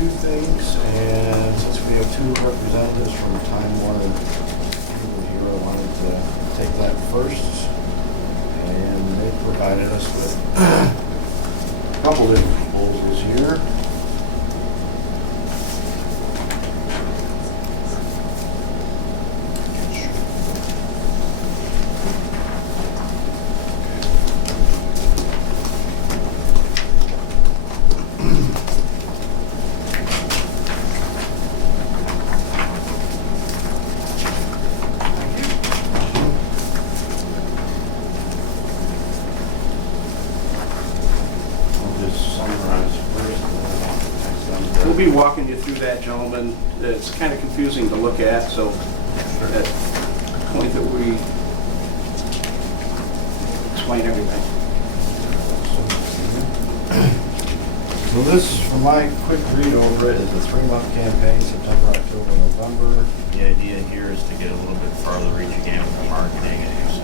two things, and since we have two representatives from Time Warner here, I wanted to take that first. And they provided us with a couple different proposals here. We'll be walking you through that, gentlemen. It's kind of confusing to look at, so at the point that we explain everything. So this, from my quick read over it, is a 3-month campaign, September, October, November. The idea here is to get a little bit farther reach again with the marketing and use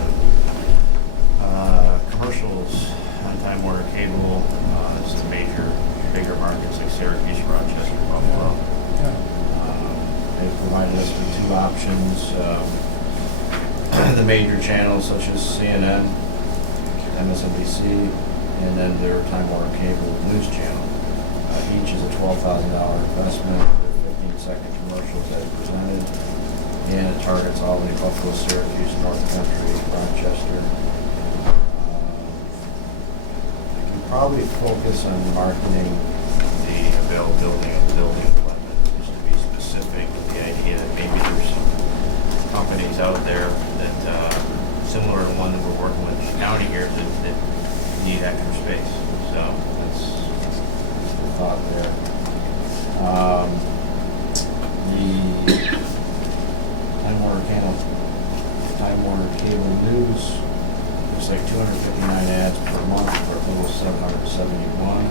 of commercials on Time Warner Cable. This is bigger markets like Syracuse, Rochester, Buffalo. They provided us with two options. The major channels such as CNN, MSNBC, and then their Time Warner Cable news channel. Each is a $12,000 investment with 15-second commercials that are presented, and it targets Albany, Buffalo, Syracuse, North Country, Rochester. I can probably focus on marketing The availability of building equipment is to be specific with the idea that maybe there's some companies out there that, similar to one that we're working with in the county here, that need extra space. So that's the thought there. The Time Warner Cable News, looks like 259 ads per month for a total of 771.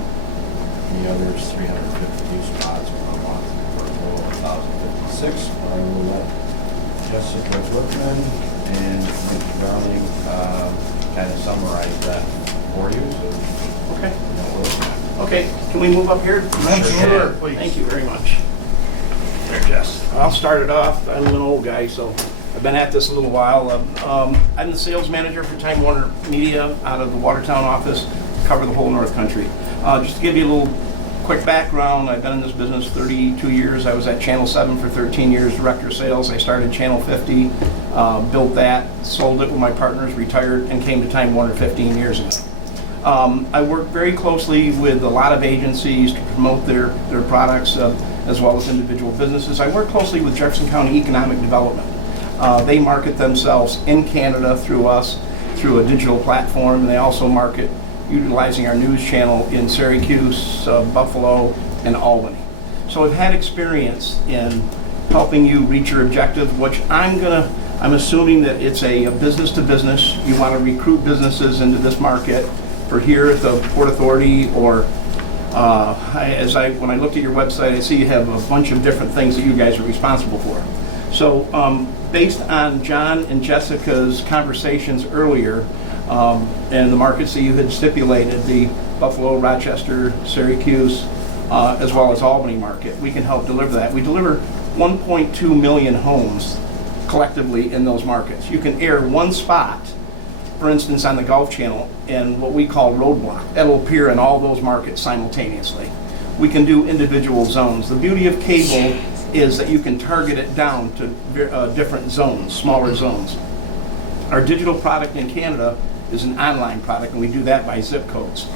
The others 352 spots per month for a total of 1,056. I will let Jessica Whitman and Mr. Darling kind of summarize that for you. So Okay. you know what it's at. Okay, can we move up here? Sure, please. Thank you very much. There, Jess. I'll start it off. I'm an old guy, so I've been at this a little while. I'm the sales manager for Time Warner Media out of the Watertown office, cover the whole North Country. Just to give you a little quick background, I've been in this business 32 years. I was at Channel 7 for 13 years, director of sales. I started Channel 50, built that, sold it with my partners, retired, and came to Time Warner 15 years ago. I work very closely with a lot of agencies to promote their products as well as individual businesses. I work closely with Jefferson County Economic Development. They market themselves in Canada through us, through a digital platform, and they also market utilizing our news channel in Syracuse, Buffalo, and Albany. So I've had experience in helping you reach your objective, which I'm assuming that it's a business to business. You want to recruit businesses into this market for here at the Port Authority, or when I looked at your website, I see you have a bunch of different things that you guys are responsible for. So based on John and Jessica's conversations earlier, and the markets that you had stipulated, the Buffalo, Rochester, Syracuse, as well as Albany market, we can help deliver that. We deliver 1.2 million homes collectively in those markets. You can air one spot, for instance, on the Golf Channel, in what we call roadblock. That'll appear in all those markets simultaneously. We can do individual zones. The beauty of cable is that you can target it down to different zones, smaller zones. Our digital product in Canada is an online product, and we do that by zip codes.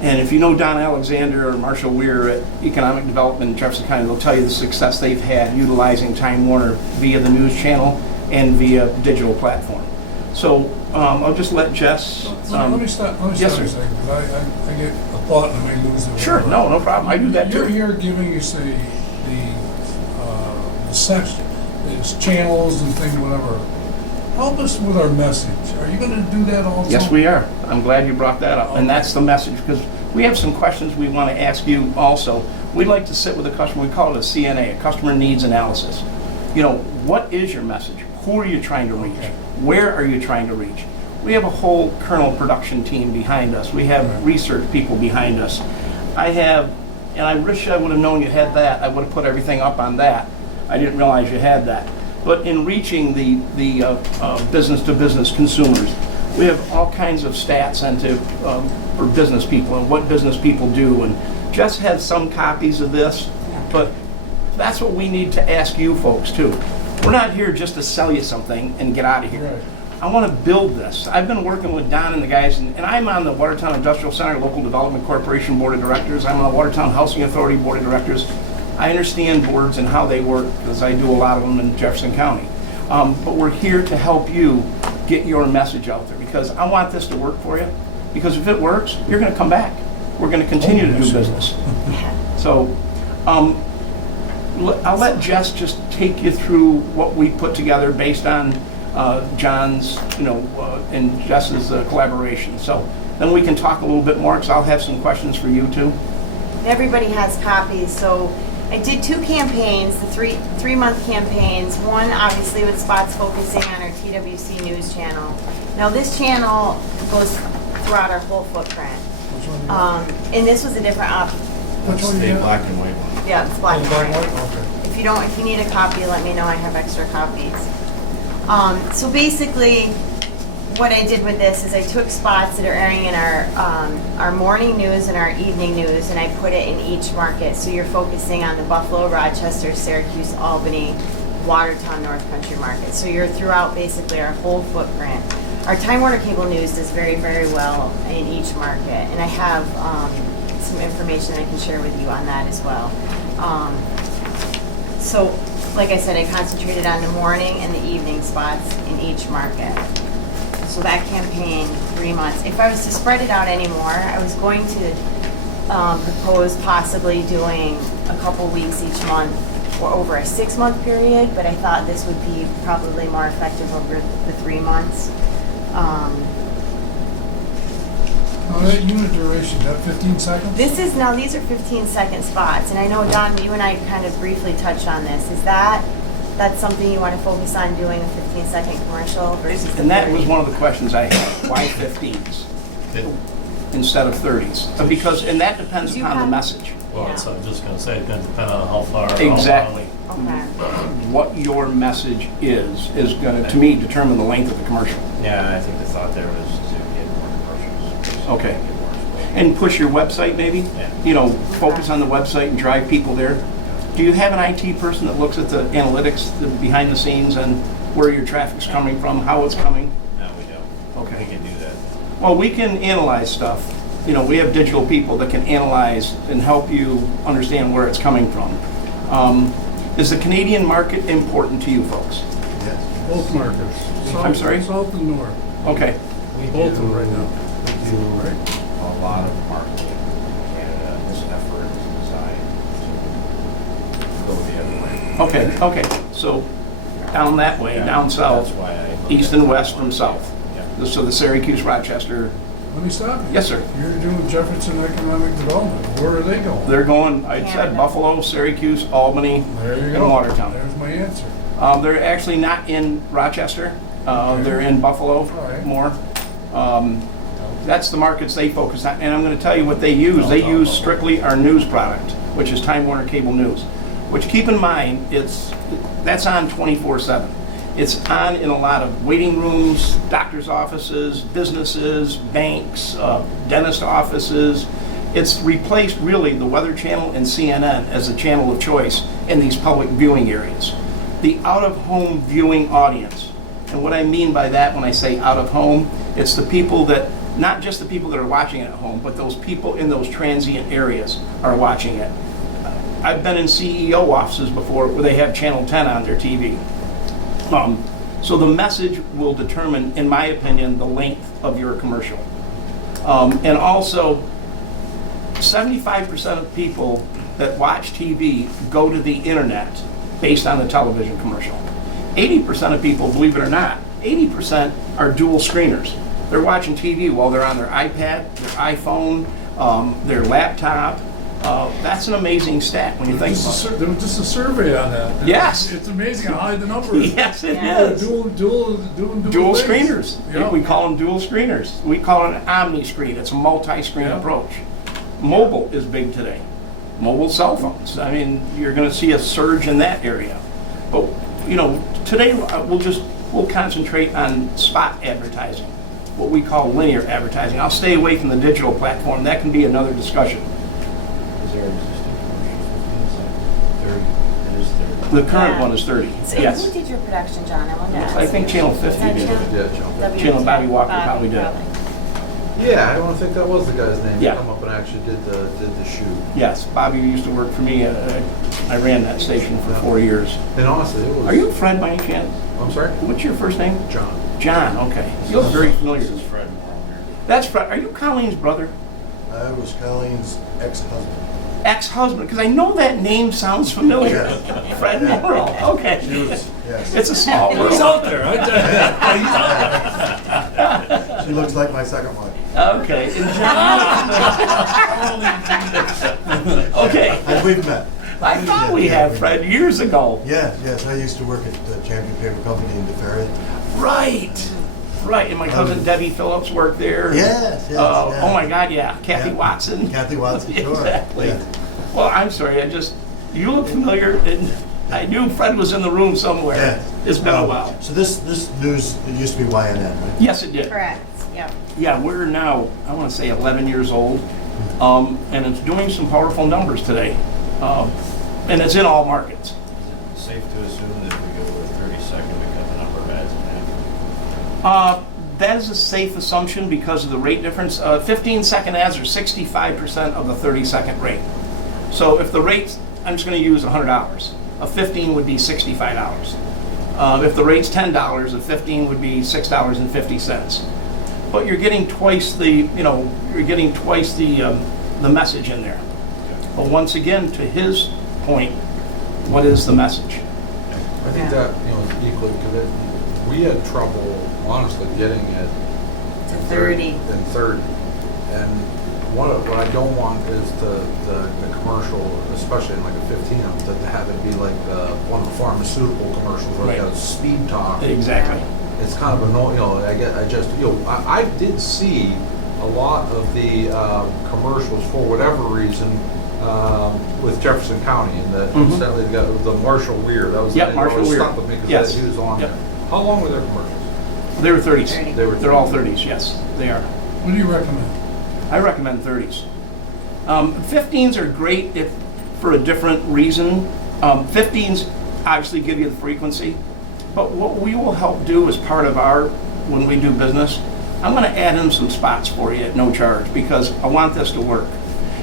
And if you know Don Alexander or Marshall Weir at Economic Development in Jefferson County, they'll tell you the success they've had utilizing Time Warner via the news channel and via digital platform. So I'll just let Jess. Let me stop Yes, a sir. second, because I get a thought and I may lose it. Sure, no problem. I do that too. You're here giving us the section, it's channels and things, whatever. Help us with our message. Are you going to do that also? Yes, we are. I'm glad you brought that up. And that's the message, because we have some questions we want to ask you also. We'd like to sit with a customer. We call it a CNA, a customer needs analysis. You know, what is your message? Who are you trying to reach? Where are you trying to reach? We have a whole kernel production team behind us. We have research people behind us. I have And I wish I would have known you had that. I would have put everything up on that. I didn't realize you had that. But in reaching the business-to-business consumers, we have all kinds of stats into for business people and what business people do. And Jess has some copies of this, but that's what we need to ask you folks too. We're not here just to sell you something and get out of here. Right. I want to build this. I've been working with Don and the guys, and I'm on the Watertown Industrial Center Local Development Corporation Board of Directors. I'm on the Watertown Housing Authority Board of Directors. I understand boards and how they work because I do a lot of them in Jefferson County. But we're here to help you get your message out there because I want this to work for you. Because if it works, you're going to come back. We're going to continue to do business. So I'll let Jess just take you through what we put together based on John's, and Jess's collaboration. So then we can talk a little bit more because I'll have some questions for you too. Everybody has copies, so I did 2 campaigns, the three-month campaigns. One obviously with spots focusing on our TWC news channel. Now this channel goes throughout our whole footprint. Which one you got? And this was a different Which That's one the you got? black and white one. yeah, it's black and Black white. and white? Okay. If you need a copy, let me know, I have extra copies. So basically, what I did with this is I took spots that are airing in our morning news and our evening news, and I put it in each market. So you're focusing on the Buffalo, Rochester, Syracuse, Albany, Watertown, North Country market. So you're throughout basically our whole footprint. Our Time Warner Cable News does very, very well in each market, and I have some information I can share with you on that as well. So, like I said, I concentrated on the morning and the evening spots in each market. So that campaign, 3 months. If I was to spread it out anymore, I was going to propose possibly doing a couple weeks each month or over a 6-month period, but I thought this would be probably more effective over the 3 months. Now that unit duration, that 15 seconds? These are 15-second spots, and I know, Don, you and I kind of briefly touched on this. That's something you want to focus on, doing a 15-second commercial versus the And that 30? was one of the questions I had. Why 15s instead of 30s? Because, and that depends Do you upon the have- message. Well, Yeah. it's, I'm just gonna say, it's gonna depend on how far. Exactly. Okay. What your message is going to, me, determine the length of the commercial. Yeah, I think the thought there was to get more commercials. Okay. Get more exposure. And push your website maybe? Yeah. Focus on the website and drive people there. Do you have an IT person that looks at the analytics, the behind the scenes, and where your traffic's coming from, how it's coming? No, we don't. Okay. We can do that. Well, we can analyze stuff. We have digital people that can analyze and help you understand where it's coming from. Is the Canadian market important to you folks? Yes. Both markets. I'm sorry? South and north. Okay. We Both of them do- right now. We do Right. a lot of marketing in Canada. This effort is designed to go the other way. Okay. So down that way, Yeah, down south, That's why I. look east at and it west that from way. south. Yeah. So the Syracuse, Rochester. Let me stop you. Yes, sir. You're doing Jefferson Economic Development. Where are they going? They're going, I said Canada. Buffalo, Syracuse, Albany, There you and go. Watertown. There's my answer. They're actually not in Rochester. Okay. They're in Buffalo right. more. That's the markets they focus on. And I'm going to tell you what they use. They use strictly our news product, which is Time Warner Cable News. Which, keep in mind, that's on 24/7. It's on in a lot of waiting rooms, doctor's offices, businesses, banks, dentist offices. It's replaced really the Weather Channel and CNN as a channel of choice in these public viewing areas. The out-of-home viewing audience, and what I mean by that when I say out-of-home, it's the people that, not just the people that are watching it at home, but those people in those transient areas are watching it. I've been in CEO offices before where they have Channel 10 on their TV. So the message will determine, in my opinion, the length of your commercial. And also, 75% of people that watch TV go to the internet based on the television commercial. 80% of people, believe it or not, 80% are dual screeners. They're watching TV while they're on their iPad, their iPhone, their laptop. That's an amazing stat when you think about it. There was just a survey on that. Yes. It's amazing how high the number is. Yes, it Yeah. is. Doing Dual things. screeners. Yeah. We call them dual screeners. We call it an omni-screen. It's a multi-screen Yeah. approach. Mobile is big today. mobile cell phones. I mean, you're going to see a surge in that area. But, you know, today we'll concentrate on spot advertising, what we call linear advertising. I'll stay away from the digital platform. That can be another discussion. Is there existing commercials? 30, it is 30. The current Yeah. one is 30. So Yes. who did your production, John? I wanted to ask. I think Channel Is 50 that did it. Channel? Yeah, John. Channel Bobby Walker probably did. Yeah, I don't think that was the guy's name. Yeah. He come up and actually did the shoot. Yes, Bobby used to work for me. I ran that station for 4 years. And honestly, it was. Are you Fred by any chance? I'm sorry? What's your first name? John. John, okay. You look very familiar. This is Fred Moore here. That's Fred. Are you Colleen's brother? I was Colleen's ex-husband. Ex-husband? Because I know that name sounds familiar. Yes. Fred Morrow, okay. Yes. It's a small He's world. out there, I tell you. She looks like my second wife. Okay. And John- Okay. And we've met. I thought we had Fred years ago. Yes, I used to work at the Champion Paper Company in DeFerry. Right. Right, and my cousin Debbie Phillips worked there. Yes, yes. Oh yeah. my God, yeah. Kathy Yeah. Watson. Kathy Watson, sure. Exactly. Yeah. Well, I'm sorry, you look familiar, and I knew Fred was in the room somewhere. Yeah. It's been a while. So this news, it used to be YNN, right? Yes, it did. Correct, yep. Yeah, we're now, I want to say 11 years old, and it's doing some powerful numbers today. And it's in all markets. Is it safe to assume that if we go with 30-second, we cut the number of ads in half? That is a safe assumption because of the rate difference. 15-second ads are 65% of the 30-second rate. So if the rate's, I'm just going to use $100, a 15 would be $65. If the rate's $10, a 15 would be $6.50. But you're getting twice the message in there. But once again, to his point, what is the message? I think that, equally, because we had trouble, honestly, getting it To 30. in 30. And what I don't want is the commercial, especially in like a 15, to have it be like one of the pharmaceutical commercials where they Right. got speed talk. Exactly. It's kind of annoying, I did see a lot of the commercials for whatever reason with Jefferson County, and that Mhm. incidentally they got the Marshall Weir. That was Yep, the name that Marshall always Weir. stuck with me because Yes. he was on Yep. there. How long were their commercials? They were 30s. 30. They're all 30s, yes, they are. What do you recommend? I recommend 30s. 15s are great for a different reason. 15s obviously give you the frequency, but what we will help do as part of when we do business, I'm going to add in some spots for you at no charge because I want this to work.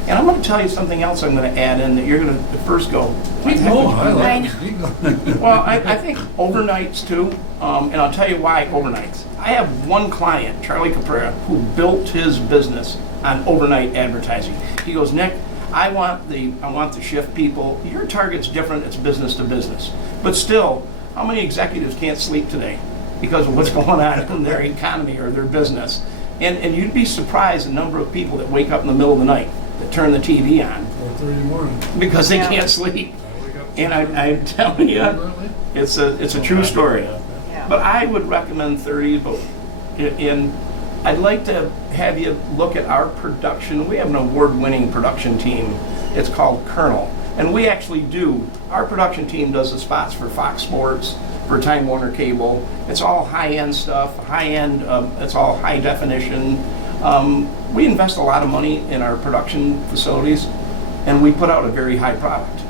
And I'm going to tell you something else I'm going to add in that you're going to first go, what the heck Oh, would you I do that? like it. Keep going. Well, I think overnights too, and I'll tell you why overnights. I have one client, Charlie Caprera, who built his business on overnight advertising. He goes, Nick, I want the shift people. Your target's different, it's business to business. But still, how many executives can't sleep today because of what's going on in their economy or their business? And you'd be surprised the number of people that wake up in the middle of the night that turn the TV on 4:30 morning. because they Yeah. can't sleep. I wake up And I'm telling you, early. it's a true story. Yeah. But I would recommend 30, but I'd like to have you look at our production. We have an award-winning production team. It's called Colonel. And we actually our production team does the spots for Fox Sports, for Time Warner Cable. It's all high-end stuff, it's all high definition. We invest a lot of money in our production facilities, and we put out a very high product.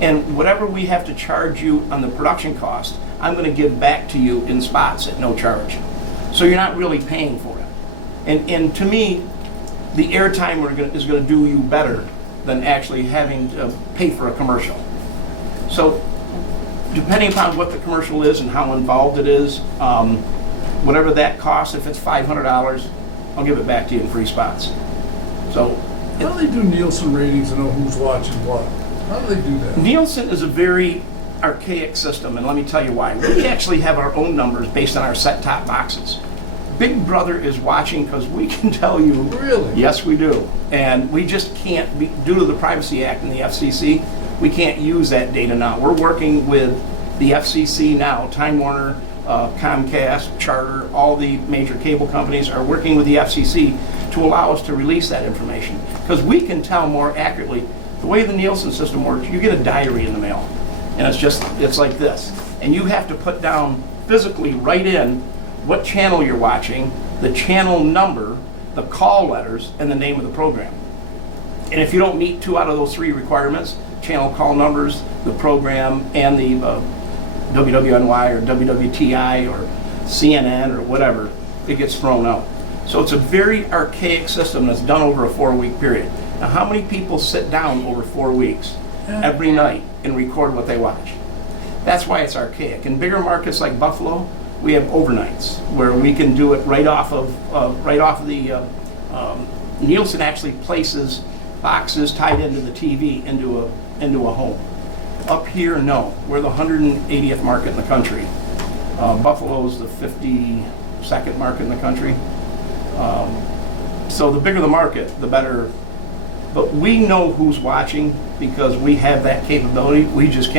And whatever we have to charge you on the production cost, I'm going to give back to you in spots at no charge. So you're not really paying for it. And to me, the airtime is going to do you better than actually having to pay for a commercial. So depending upon what the commercial is and how involved it is, whatever that costs, if it's $500, I'll give it back to you in free spots. So How do they do Nielsen ratings to know who's watching what? How do they do that? Nielsen is a very archaic system, and let me tell you why. We actually have our own numbers based on our set-top boxes. Big Brother is watching because we can tell you. Really? Yes, we do. And we just can't, due to the Privacy Act and the FCC, we can't use that data now. We're working with the FCC now, Time Warner, Comcast, Charter, all the major cable companies are working with the FCC to allow us to release that information. Because we can tell more accurately The way the Nielsen system works, you get a diary in the mail, and it's like this. And you have to put down, physically write in what channel you're watching, the channel number, the call letters, and the name of the program. And if you don't meet 2 out of those 3 requirements, channel call numbers, the program, and the WWNY or WWTI or CNN or whatever, it gets thrown out. So it's a very archaic system that's done over a 4-week period. Now, how many people sit down over 4 weeks every night and record what they watch? That's why it's archaic. In bigger markets like Buffalo, we have overnights where we can do it right off of the Nielsen actually places boxes tied into the TV into a home. Up here, no. We're the 180th market in the country. Buffalo's the 52nd market in the country. So the bigger the market, the better. But we know who's watching because we have that capability.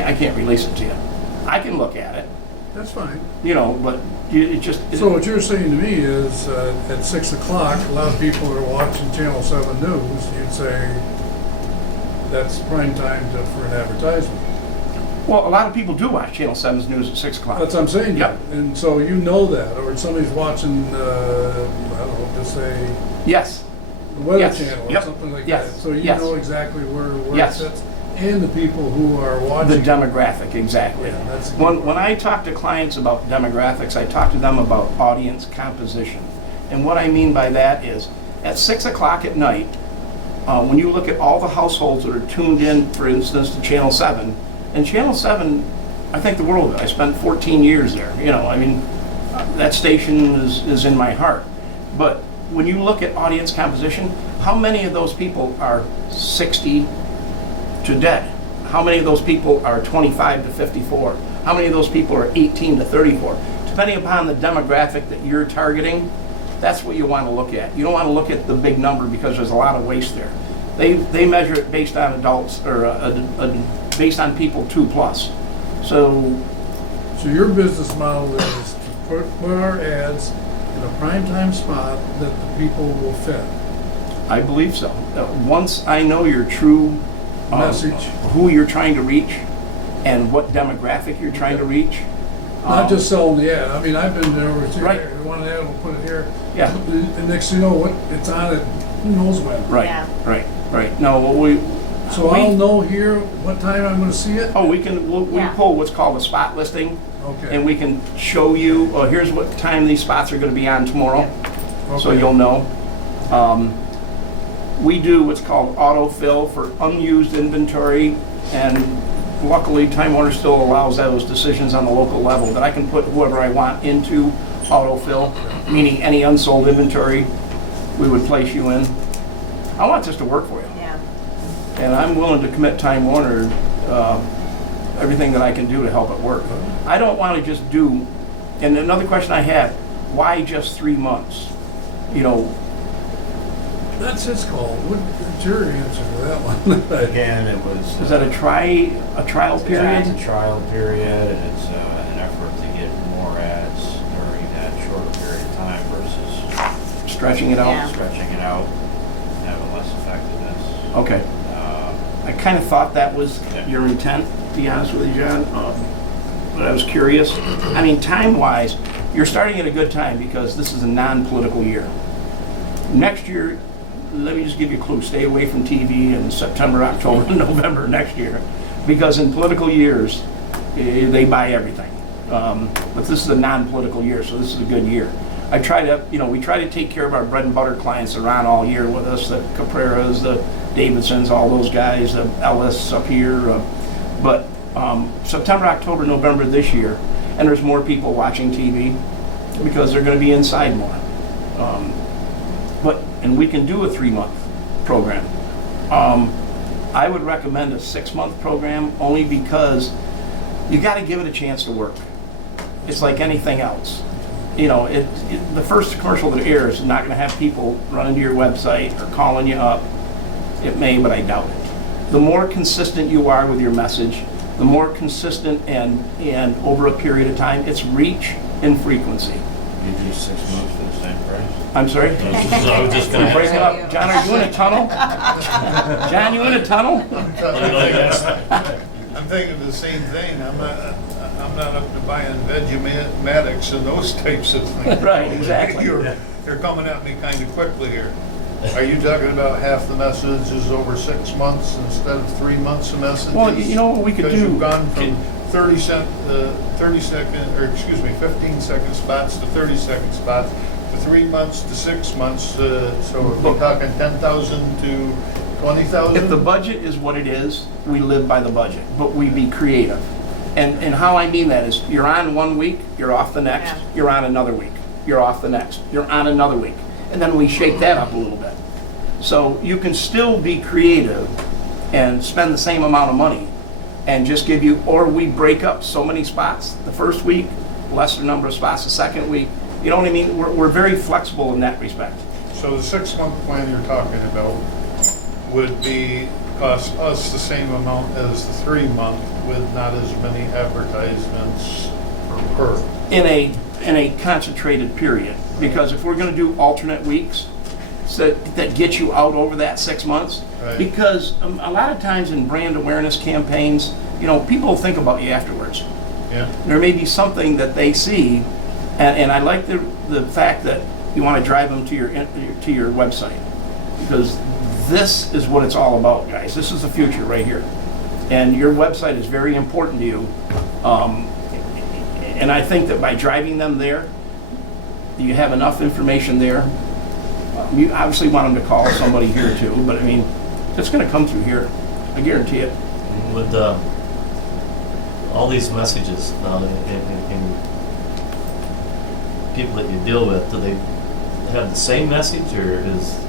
I can't release it to you. I can look at it, That's fine. but it just. So what you're saying to me is, at 6 o'clock, a lot of people are watching Channel 7 News, you'd say that's prime time for an advertisement. Well, a lot of people do watch Channel 7's news at 6 o'clock. That's what I'm saying. Yep. And so you know that, or somebody's watching, I don't know, just say Yes. the Weather Yes. Channel or Yep. something like Yes. that. So you Yes. know exactly where Yes. it sits, and the people who are The watching. demographic, exactly. Yeah, that's a good When I talk to clients about demographics, I talk to them about audience composition. And what I mean by that is, at 6 o'clock at night, when you look at all the households that are tuned in, for instance, to Channel 7, and Channel 7, I think the world of it. I spent 14 years there. That station is in my heart. But when you look at audience composition, how many of those people are 60 to dead? How many of those people are 25 to 54? How many of those people are 18 to 34? Depending upon the demographic that you're targeting, that's what you want to look at. You don't want to look at the big number because there's a lot of waste there. They measure it based on adults or based on people 2+. So your business model is to put our ads in a primetime spot that the people will fit. I believe so. Once I know your true Message. who you're trying to reach, and what demographic you're trying to reach. Not just selling the ad. I mean, I've been there over here. Right. One ad, we'll put it here. Yeah. And next thing you know, it's on it, who knows when. Right, Yeah. right. No, So I'll know here what time I'm gonna see it? Oh, we Yeah. pull what's called a spot listing, Okay. and we can show you, here's what time these spots are gonna be on tomorrow, so Okay. you'll know. We do what's called autofill for unused inventory, and luckily Time Warner still allows those decisions on the local level, that I can put whoever I want into autofill, meaning any unsold inventory, we would place you in. I want this to work for you. Yeah. And I'm willing to commit Time Warner everything that I can do to help it work. I don't want to just do, and another question I had, why just 3 months? That's his call. What's your answer to that one? Again, it was. Is that a trial period? It's a trial period, and it's an effort to get more ads during that shorter period of time versus Stretching it out? Yeah. stretching it out, having less effectiveness. Okay. I kind of thought that was your intent, to be honest with you, John. But I was curious. I mean, time-wise, you're starting at a good time because this is a non-political year. Next year, let me just give you a clue. Stay away from TV in September, October, November next year. Because in political years, they buy everything. But this is a non-political year, so this is a good year. we try to take care of our bread and butter clients that are on all year with us, the Capreras, the Davidsons, all those guys, the Ellis up here. But September, October, November this year, and there's more people watching TV because they're going to be inside more. And we can do a 3-month program. I would recommend a 6-month program only because you got to give it a chance to work. It's like anything else. The first commercial that airs is not going to have people running to your website or calling you up. It may, but I doubt it. The more consistent you are with your message, the more consistent and over a period of time, it's reach and frequency. You do 6 months for the same price? I'm sorry? I was just gonna Break it ask. up. John, are you in a tunnel? John, you in a tunnel? I'm thinking the same thing. I'm not up to buying Vegematics and those types of things. Right, exactly. You're coming at me kind of quickly here. Are you talking about half the messages over 6 months instead of 3 months of messages? Well, you know what we could Because you've do? gone from 15-second spots to 30-second spots, to 3 months to 6 months, so are we talking 10,000 to 20,000? If the budget is what it is, we live by the budget, but we be creative. And how I mean that is, you're on 1 week, you're off the next, Yeah. you're on another week, you're off the next, you're on another week. And then we shake that up a little bit. So you can still be creative and spend the same amount of money and just give you, or we break up so many spots the first week, lesser number of spots the second week. You know what I mean? We're very flexible in that respect. So the 6-month plan you're talking about would be, cost us the same amount as the 3-month with not as many advertisements per. In a concentrated period, because if we're gonna do alternate weeks, so that get you out over that 6 months. Right. Because a lot of times in brand awareness campaigns, you know, people think about you afterwards. Yeah. There may be something that they see, and I like the fact that you wanna drive them to your website. Because this is what it's all about, guys. This is the future right here. And your website is very important to you. And I think that by driving them there, you have enough information there. You obviously want them to call somebody here too, but I mean, it's gonna come through here. I guarantee it. With all these messages now, and people that you deal with, do they have the same message, or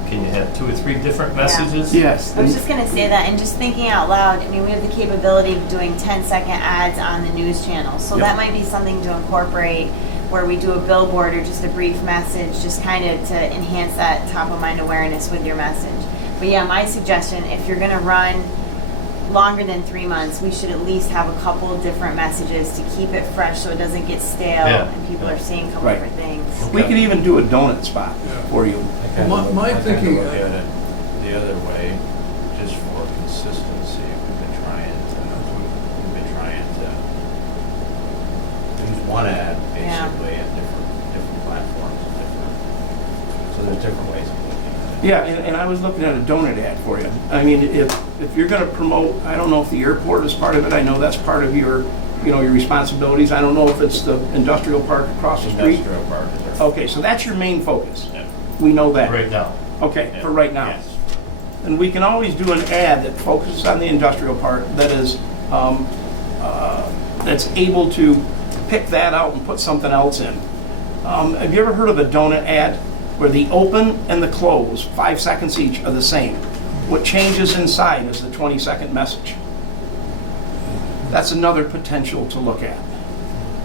can you have 2 or 3 different messages? Yes. I was just gonna say that, and just thinking out loud, I mean, we have the capability of doing 10-second ads on the news channel, so Yep. that might be something to incorporate, where we do a billboard or just a brief message, just kind of to enhance that top-of-mind awareness with your message. But yeah, my suggestion, if you're gonna run longer than 3 months, we should at least have a couple of different messages to keep it fresh so it doesn't get stale Yeah. and people are seeing a couple Right. different things. We could even do a donut spot for you. I kinda My- look- my I kinda thinking- look at it the other way, just for consistency. We've been trying to use one ad Yeah. basically at different platforms, so there's different ways of looking at it. Yeah, and I was looking at a donut ad for you. I mean, if you're gonna promote, I don't know if the airport is part of it, I know that's part of your, you know, your responsibilities. I don't know if it's the industrial park across the street. Industrial park is our. Okay, so that's your main focus. Yeah. We know that. Right now. Okay, Yeah. for right now. Yes. And we can always do an ad that focuses on the industrial park that is, that's able to pick that out and put something else in. Have you ever heard of a donut ad where the open and the close, 5 seconds each, are the same? What changes inside is the 20-second message. That's another potential to look at.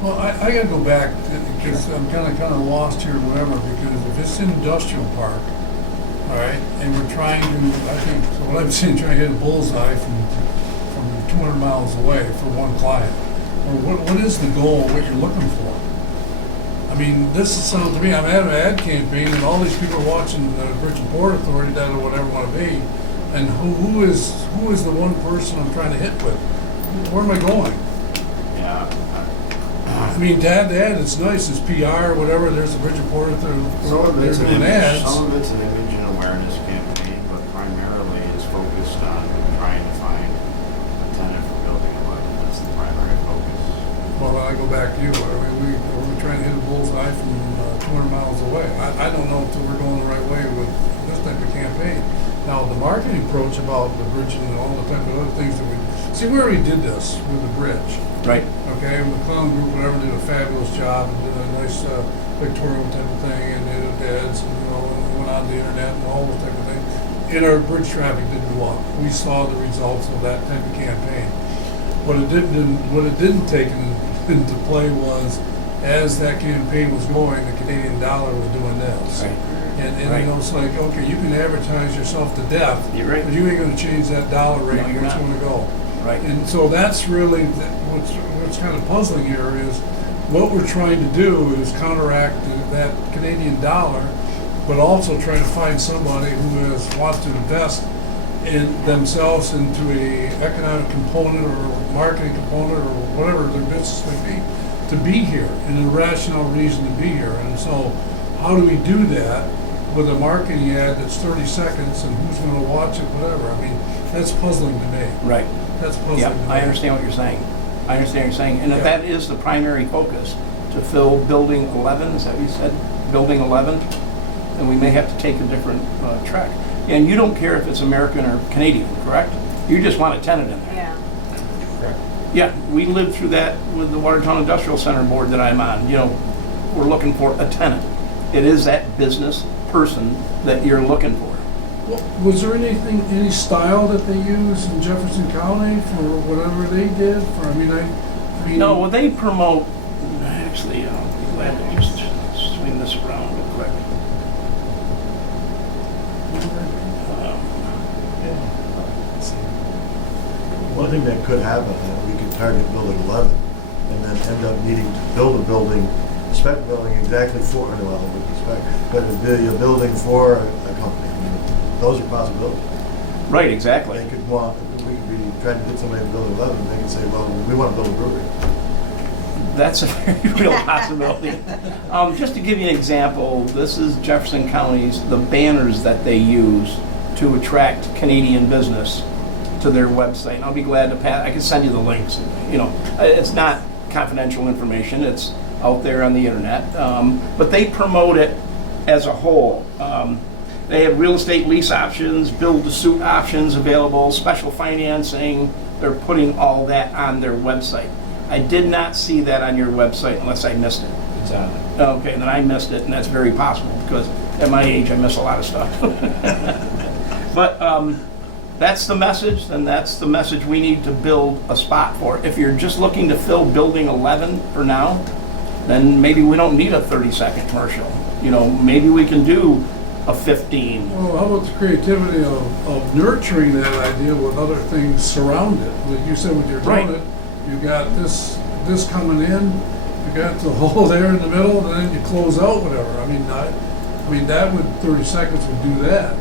Well, I gotta go back, because I'm kind of lost here, whatever, because if it's an industrial park, all right, and we're trying to, I think, so what I'm saying, trying to hit a bullseye from 200 miles away for one client, or what is the goal, what you're looking for? I mean, this is something to me, I'm at an ad campaign, and all these people are watching the Bridge and Port Authority, that or whatever want to be, and who is the one person I'm trying to hit with? Where am I going? Yeah. I mean, to add it's nice, it's PR, whatever, there's a Bridge and Port Authority, Some of they're it's an doing image, ads. some of it's an image and awareness campaign, but primarily is focused on trying to find a tenant for building a light. That's the primary focus. Well, then I go back to you, we're trying to hit a bullseye from 200 miles away. I don't know if we're going the right way with this type of campaign. Now, the marketing approach about the bridge and all the type of other things that we already did this with the bridge. Right. Okay, and the clown group, whatever, did a fabulous job and did a nice pictorial type of thing and did ads and, you know, and went on the internet and all those type of things. And our bridge traffic didn't go up. We saw the results of that type of campaign. What it didn't take into play was, as that campaign was going, the Canadian dollar was doing this. Right. And Right. you know, it's like, okay, you can advertise yourself to death, You're right. but you ain't gonna change that dollar rate, No, you're where it's not. gonna go. Right. And so that's really, what's kind of puzzling here is, what we're trying to do is counteract that Canadian dollar but also trying to find somebody who wants to invest in themselves into a economic component or marketing component or whatever their business may be, to be here, and a rational reason to be here. And so how do we do that with a marketing ad that's 30 seconds and who's going to watch it, whatever? I mean, that's puzzling to me. Right. That's puzzling Yeah, to me. I understand what you're saying. I understand what you're saying. And if Yeah. that is the primary focus, to fill building 11, is that what you said? Building 11? Then we may have to take a different track. And you don't care if it's American or Canadian, correct? You just want a tenant in there. Yeah. Yeah, we lived through that with the Watertown Industrial Center board that I'm on. You know, we're looking for a tenant. It is that business person that you're looking for. Well, was there any style that they use in Jefferson County for whatever they did? For, I mean, No, well, they promote, actually, I'll be glad to just swing this around real quick. One thing that could happen, we could target building 11 and then end up needing to build a building, spec building exactly for, well, with the spec, but it'd be a building for a company. I mean, those are possibilities. Right, exactly. We could be trying to get somebody to build 11, and they could say, well, we want to build a brewery. That's a very real possibility. Just to give you an example, this is Jefferson County's, the banners that they use to attract Canadian business to their website. And I'll be glad to pass, I can send you the links. You know, it's not confidential information, it's out there on the internet. But they promote it as a whole. They have real estate lease options, build-to-suit options available, special financing. They're putting all that on their website. I did not see that on your website unless I missed it. It's on it. Okay, then I missed it, and that's very possible, because at my age, I miss a lot of stuff. But that's the message, and that's the message we need to build a spot for. If you're just looking to fill building 11 for now, then maybe we don't need a 30-second commercial. You know, maybe we can do a 15. well, how about the creativity of nurturing that idea with other things surround it? Like you said, with your Right. donut, you got this coming in, you got the hole there in the middle, and then you close out whatever. I mean, that would, 30 seconds would do that.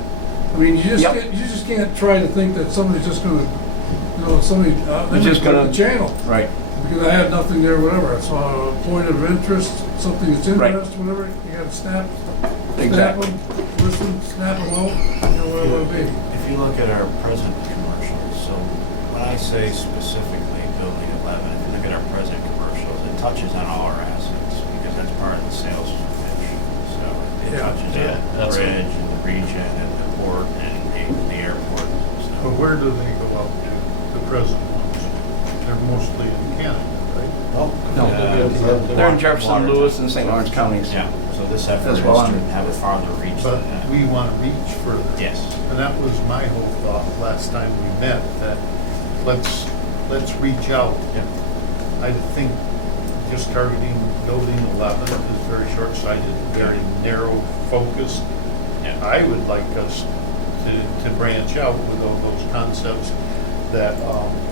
I mean, you just can't try to think that somebody's just gonna, you know, they're just gonna- the channel. Right. Because I had nothing there, whatever. I saw a point of interest, something that's Right. interest, whatever, you gotta snap Exactly. them, listen, snap them out, you know, whatever it be. If you look at our present commercials, so when I say specifically building 11, if you look at our present commercials, it touches on all our assets because that's part of the sales pitch. So it Yeah. touches Yeah, on the that's bridge and the region and the port and the airport. But where do they go out to, the present ones? They're mostly in Canada, right? No, Yeah. they're in Jefferson, Watertown. Lewis, and St. Lawrence counties. Yeah, so this effort As is well, to I'm- have a farther reach But than that. we want to reach further. Yes. And that was my whole thought last time we met, that let's reach out. Yeah. I think just targeting building 11 is very short-sighted, very narrow focused. Yeah. I would like us to branch out with all those concepts that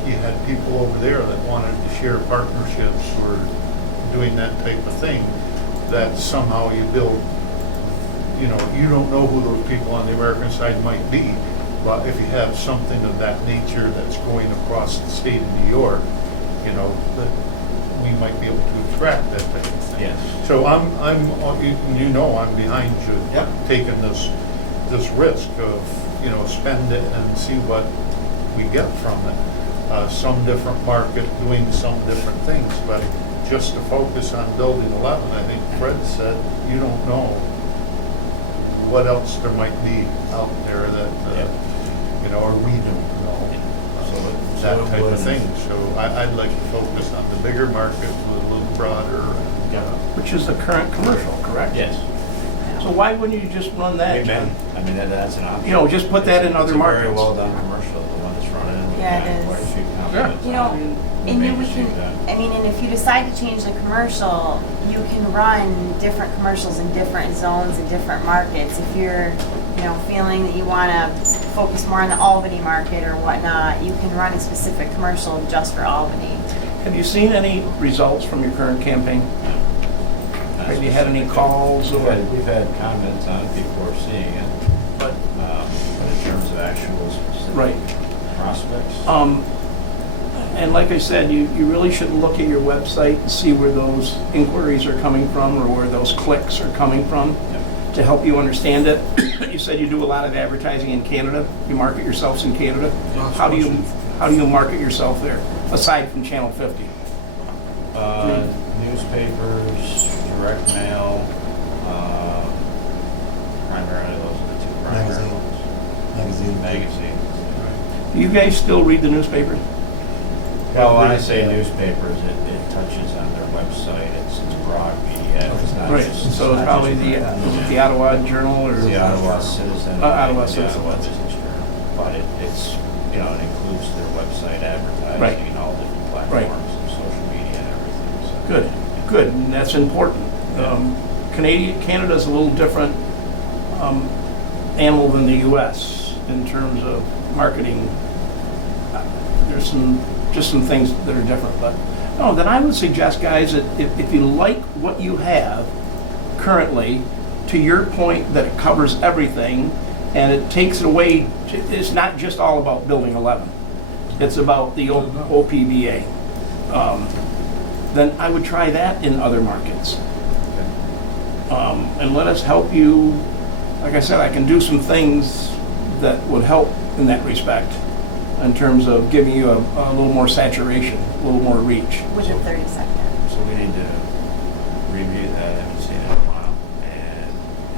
you had people over there that wanted to share partnerships or doing that type of thing, that somehow you build, you know, you don't know who those people on the American side might be, but if you have something of that nature that's going across the state of New York, you know, that we might be able to attract that type of thing. Yes. So I'm behind you, Yep. taking this risk of, you know, spend it and see what we get from it. Some different market, doing some different things, but just to focus on building 11, I think Fred said, you don't know what else there might be out there that, Yep. you know, or we don't know. That type of thing. So I'd like to focus on the bigger market with a little broader. Yeah. Which is the current commercial, correct? Yes. So why wouldn't you just run that? Amen. I mean, that's an option. You know, just put that in other It's a very markets. well done commercial, the one that's running. Yeah, it Quite a is. few Yeah. compliments You on know, it. and Made then we to see can, that. I mean, and if you decide to change the commercial, you can run different commercials in different zones and different markets. If you're, you know, feeling that you want to focus more on the Albany market or whatnot, you can run a specific commercial just for Albany. Have you seen any results from your current campaign? Have you had any calls or? We've had comments on it, people are seeing it, but in terms of actual Right. specific prospects. And like I said, you really should look at your website and see where those inquiries are coming from or where those clicks are coming from to help you understand it. You said you do a lot of advertising in Canada. You market yourselves in Canada. How do you market yourself there, aside from Channel 50? Newspapers, direct mail, primarily those are the two primary ones. Magazines. Do you guys still read the newspapers? Well, when I say newspapers, it touches on their website, it's broad media, it's not Right, just. so it's probably the Ottawa Journal or? It's the Ottawa Citizen. Ottawa the Citizen. Ottawa Business Journal, but it's, it includes their website Right. advertising and all different Right. platforms and social media and everything, so. Good, and that's important. Canada's a little different animal than the US in terms of marketing. There's just some things that are different, but no, then I would suggest, guys, that if you like what you have currently, to your point that it covers everything and it takes it away, it's not just all about Building 11. It's about the OPBA. Then I would try that in other markets. And let us help you. Like I said, I can do some things that would help in that respect in terms of giving you a little more saturation, a little more reach. With a 30-second. So we need to review that, I haven't seen it in a while,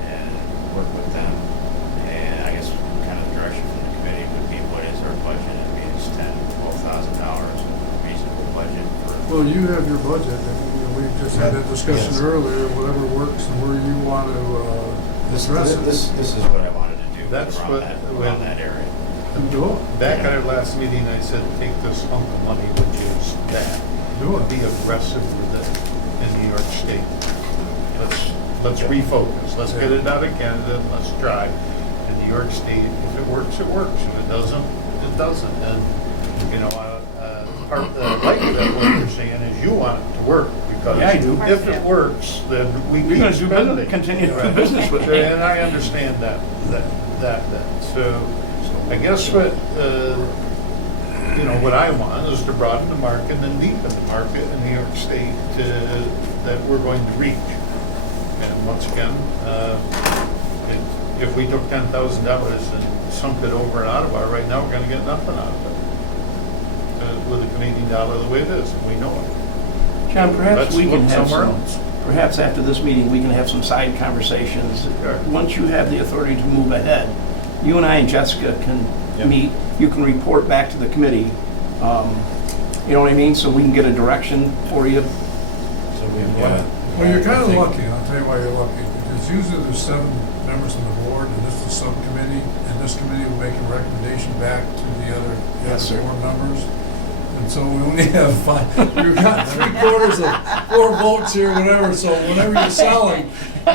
and work with them. And I guess kind of the direction from the committee would be, what is our budget? It'd be $10,000, $12,000, reasonable budget for. Well, you have your budget, and we just had that discussion Yes. earlier, whatever works and where you want to address it. This is what I wanted to do That's what- around that area. Do it. Back at our last meeting, I said, take this hunk of money, which is that. Do it. Be aggressive with it in New York State. Let's refocus. Let's get it out of Canada. Let's try. In New York State, if it works, it works. If it doesn't, it doesn't. And, part of the like that what you're saying is you want it to work, because Yeah, I do. if it works, then we You're keep going to do spending. business, continue to do Right. business with me. And I understand that. So I guess what I want is to broaden the market and deepen the market in New York State that we're going to reach. And once again, if we took $10,000 and sunk it over in Ottawa, right now we're going to get nothing out of it. With the Canadian dollar the way it is, and we know it. John, perhaps Let's we can look have somewhere some, else. perhaps after this meeting, we can have some side conversations. Sure. Once you have the authority to move ahead, you and I and Jessica can Yep. meet, you can report back to the committee, you know what I mean, so we can get a direction for you. So we've got. Well, you're kind I of think- lucky, and I'll tell you why you're lucky, because usually there's 7 members on the board, and this is a subcommittee, and this committee will make a recommendation back to the other Yes, sir. board members. And so we only have 5, you've got 3/4 of 4 votes here, whatever, so whenever you're selling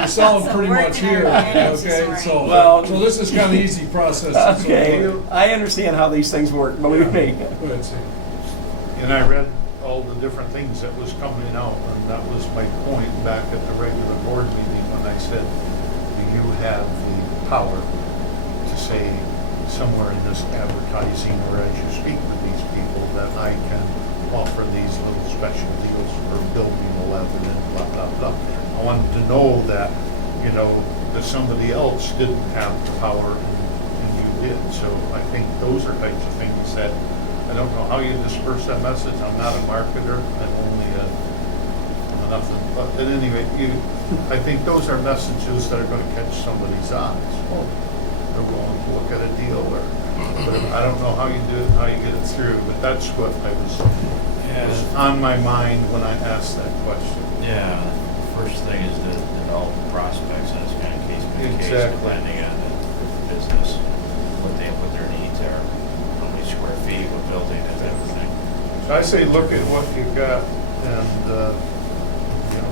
So pretty we're much gonna here, manage this okay? right. So, Well- so this is kind of easy process. So, Okay, I understand how these things work, believe me. Go ahead, Steve. And I read all the different things that was coming out, and that was my point back at the regular board meeting when I said, do you have the power to say somewhere in this advertising or as you speak with these people that I can offer these little special deals for Building 11 and blah, blah, blah. I wanted to know that, that somebody else didn't have the power and you did. So I think those are types of things that, I don't know how you disperse that message. I'm not a marketer. I'm only I'm nothing. But at any rate, I think those are messages that are going to catch somebody's eyes. Oh, they're willing to look at a deal, or I don't know how you do it, how you get it through, but that's what was on my mind when I asked that question. Yeah, the first thing is to develop prospects, and it's kind of case by case, Exactly. depending on the business, what their needs are, how many square feet, what building, and everything. So I say, look at what you've got, and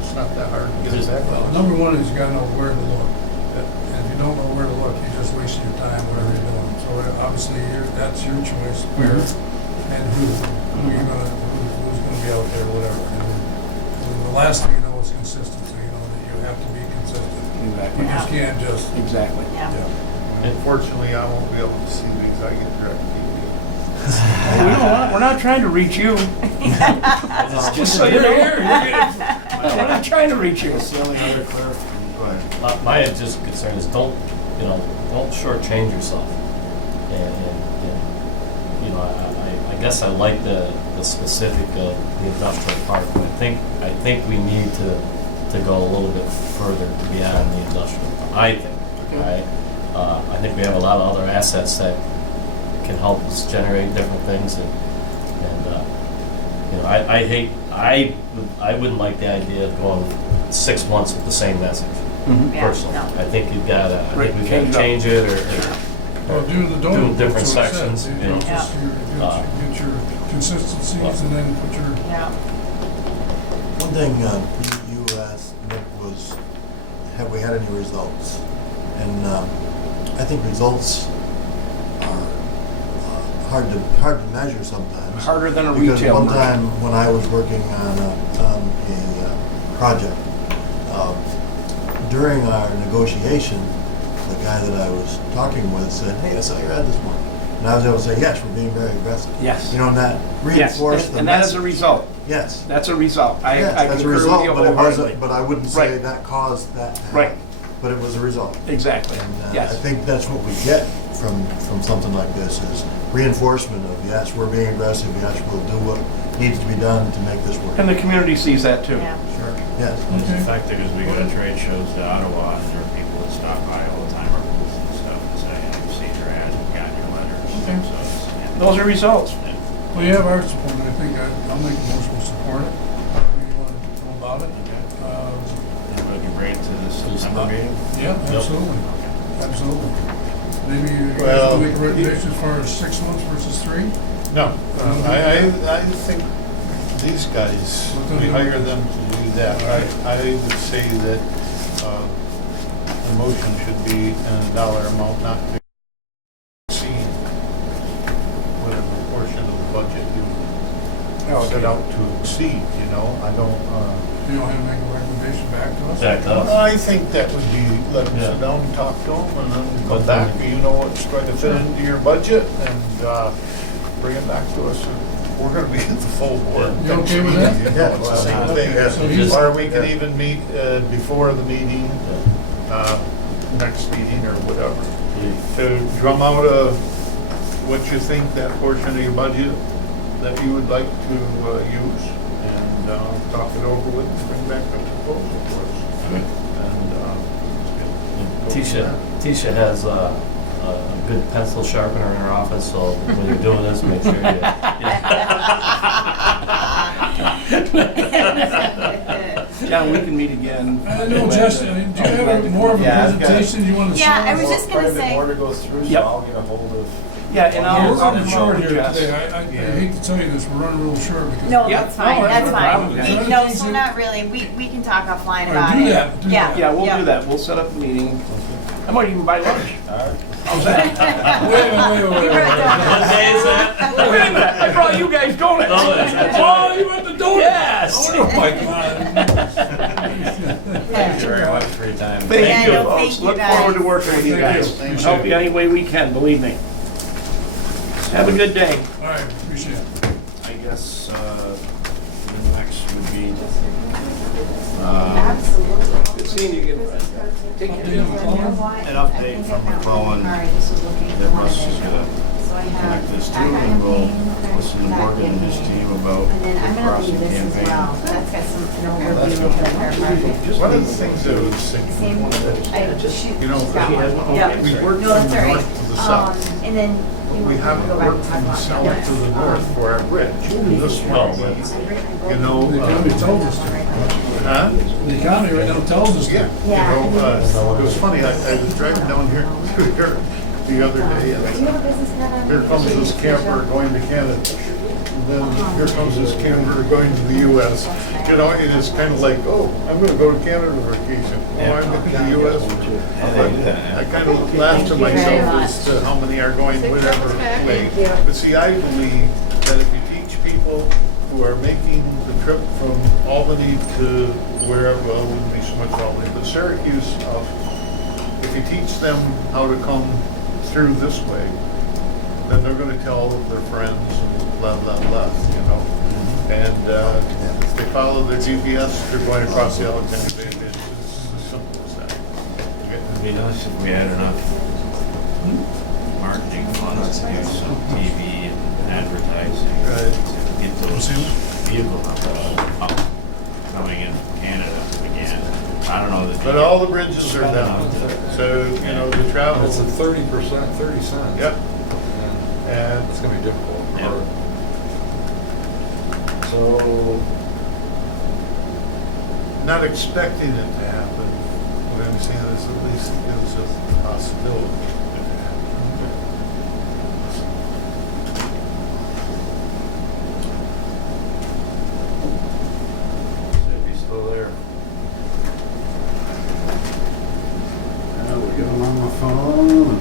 it's not that hard to get it back. Well, number one is you gotta know where to look. And if you don't know where to look, you're just wasting your time, whatever you're doing. So obviously, that's your choice, where and who's gonna be out there, whatever. And the last thing you know is consistency, that you can't just, Exactly. Yeah. yeah. Unfortunately, I won't be able to see because I get direct TV. We're not trying to reach you. Just so you know. We're not trying to reach you. What's the only other go ahead. My just concern is don't shortchange yourself. And I guess I like the specific of the industrial park, but I think we need to go a little bit further beyond the industrial park. I think, right? I think we have a lot of other assets that can help us generate different things, and I wouldn't like the idea of going 6 months with the same message. Yeah, Personally, no. I think we gotta Change it up. change it or Well, do the donut. Doing different books, what it sections, said. you know. Just get your consistencies and then put your, Yeah. One thing you asked Nick was, have we had any results? And I think results are hard to measure sometimes. Harder than a Because retail one merchant. time when I was working on a project, during our negotiation, the guy that I was talking with said, "Hey, I saw your ad this morning." And I was able to say, "Yes, we're being very aggressive." Yes. You know, and that Yes, reinforced the and that is a message. result. Yes. That's a result. Yes, I that's a concur with result, you but it wholeheartedly. wasn't, but I wouldn't say Right. that caused that to happen. Right. But it was a result. Exactly. And I Yes. think that's what we get from something like this is reinforcement of, yes, we're being aggressive, yes, we'll do what needs to be done to make this work. And the community sees that too. Yeah. Sure. Yes. It's Okay. effective because we go to trade shows to Ottawa, and there are people that stop by all the time, our booths and stuff, and say, I've seen your ad, I've gotten your letters. Okay. So it's, Those are results. well, you have our support, and I think I'll make a motion to support it. What do you want to know about it? Everybody can bring it to this September meeting. Yeah, absolutely, absolutely. Maybe you guys Well, will make a recommendation as far as 6 months versus 3? No, I think these guys, we hire them to do that. I would say that the motion should be in a dollar amount not to exceed whatever portion of the budget you set out to exceed, you know? I don't, You don't have to make a recommendation back to us? back up. I think that would be, let them Yeah. sit down and talk to them and then But come back, then- you know what's going to fit into your budget and bring it back to us. We're going to be at the full board. You okay with that? You know, it's the same thing. So he's- Or we can even meet before the meeting, next meeting or whatever, to drum out what you think that portion of your budget that you would like to use and talk it over with and bring back a proposal for us. And Tisha has a good pencil sharpener in her office, so when you're doing this, make sure you. John, we can meet again. No, Justin, do you have more of a Yeah, I've got- presentation you want to show? Yeah, I was just Quite gonna a bit say. more to go through, so Yep. I'll get a hold of. Yeah, and Yeah, we're I'll running come short over, here Jess. today. I hate to tell you this, we're running real short because. No, Yeah, that's fine, no, that's no problem, fine. guys. No, so not really, we can talk offline All about right, it. do that, do Yeah. that. Yeah, we'll Yeah. do that. We'll set up a meeting. I might even buy lunch. All right. How's that? Wait. You brought What day is that? Wait a minute, I brought you guys donuts. Oh, you went to donut? Yes. Oh, my God. Thank you very much for your time. Thank Yeah, you, no, folks. thank you, Look forward to guys. working with you Thank you. guys. Thank you. Help you any way we can, believe me. Have a good day. All right, appreciate it. I guess, the next would be, Absolutely. Good seeing you again. Take care. an update from McClellan that Russ is gonna connect this to, and we'll listen to Morgan and his team about And then I'm the gonna crossing leave this as campaign. well. That's got some, an overview of the entire project. One of the things that was thinking, Same, I, shoot, You know, she's got one. Yeah. we work No, that's from the all right. north to the south. And then We haven't go back and worked talk from the about south that. to the north for our bridge. This one, you know, The economy tells us to. huh? The economy right now tells us to. Yeah, you know, it was funny, I was driving down here through here the other day, and Do you have a business card on? here comes this camper going to Canada. And then here comes this camper going to the US. You know, and it's kind of like, oh, I'm gonna go to Canada for vacation. Oh, I'm going to the US. But I kind of laugh to myself as to how many are going whatever way. But see, I believe that if you teach people who are making the trip from Albany to where, well, it wouldn't be so much Albany, but Syracuse up if you teach them how to come through this way, then they're gonna tell all of their friends and blah, blah, blah, you know? And if they follow their GPS, they're going across the Alexander Bay Bridge. It's as simple as that. It'd be nice if we had enough marketing funds to do some TV and advertising Right. to get those vehicle numbers up, coming in from Canada again. I don't know that. But all the bridges are down, so, you know, the travel. It's a 30%, 30 cents. Yep. And it's gonna be difficult. Yeah. So, Not expecting it to happen. What I'm saying is at least it gives us the possibility of it happening. Should be still there. we got him on my phone.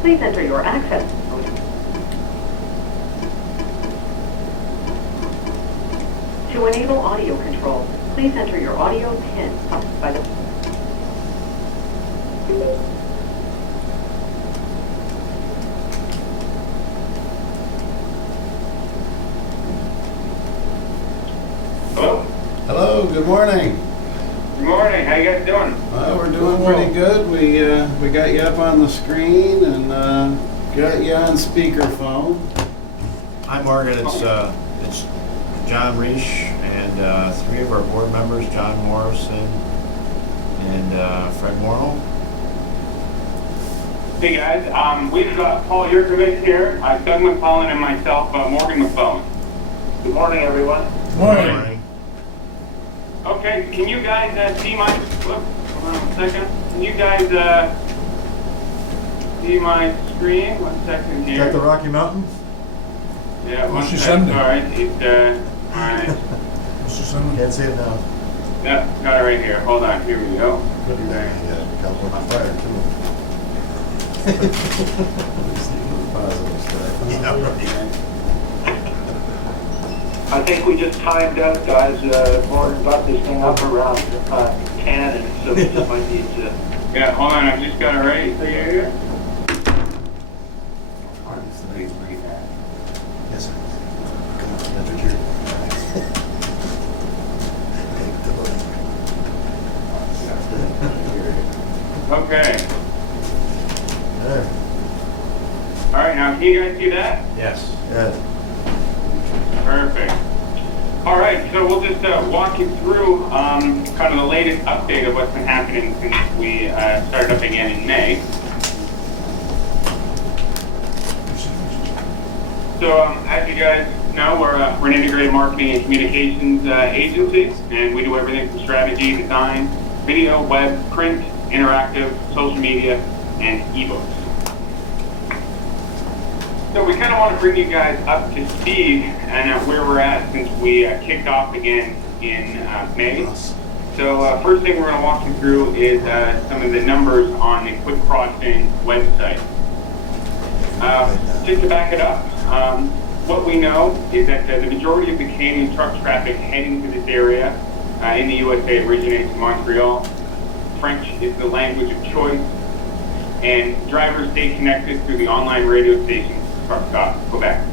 Please enter your access code. To enable audio control, please enter your audio pin by the... Hello? Hello, good morning. Good morning. How you guys doing? We're doing pretty good. We got you up on the screen and got you on speakerphone. Hi, Morgan. It's John Reish and three of our board members, John Morrison and Fred Morrill. Hey guys, we've got Paul Yurkovich here, Doug McClellan, and myself, Morgan McClellan. Good morning, everyone. Morning. Okay, can you guys see my... Hold on one second. Can you guys see my screen? 1 second Is here. that the Rocky Mountains? Yeah, one Mr. second. Sumner. All right, all right. Mr. Simmons? Can't see it now. Yeah, got it right here. Hold on, here we go. Could be there. Yeah, California fire too. Yeah, right. I think we just timed out, guys. Morgan got this thing up around 10, and so we just might need to... Yeah, hold on, I've just got it ready for you here. Yes, sir. Come on, that's what you're... Okay. There. All right, now can you guys see that? Yes. Yeah. Perfect. All right, so we'll just walk you through kind of the latest update of what's been happening since we started up again in May. So as you guys know, we're an integrated marketing and communications agency, and we do everything from strategy, design, video, web, print, interactive, social media, and ebooks. So we kind of want to bring you guys up to speed and where we're at since we kicked off again in May. So first thing we're going to walk you through is some of the numbers on the Quick Crossing website. Just to back it up, what we know is that the majority of the Canadian truck traffic heading to this area in the USA originates in Montreal. French is the language of choice, and drivers stay connected through the online radio stations Truck Stop Quebec.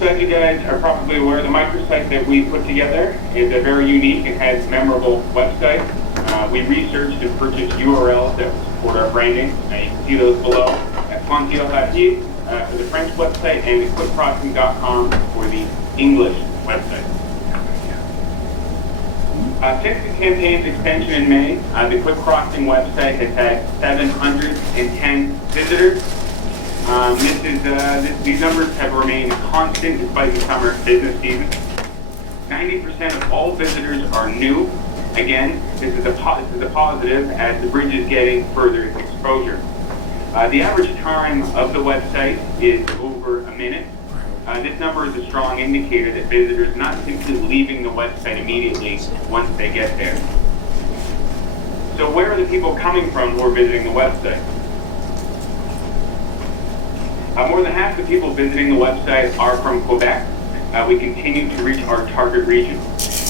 So as you guys are probably aware, the microsite that we put together is a very unique and has memorable website. We researched and purchased URLs that support our branding. You can see those below at Frontier for the French website and quickcrossing.com for the English website. Since the campaign's extension in May, the Quick Crossing website has had 710 visitors. These numbers have remained constant despite the summer business season. 90% of all visitors are new. Again, this is a positive as the bridge is getting further exposure. The average time of the website is over a minute. This number is a strong indicator that visitors not simply leaving the website immediately once they get there. So where are the people coming from who are visiting the website? More than half the people visiting the website are from Quebec. We continue to reach our target region.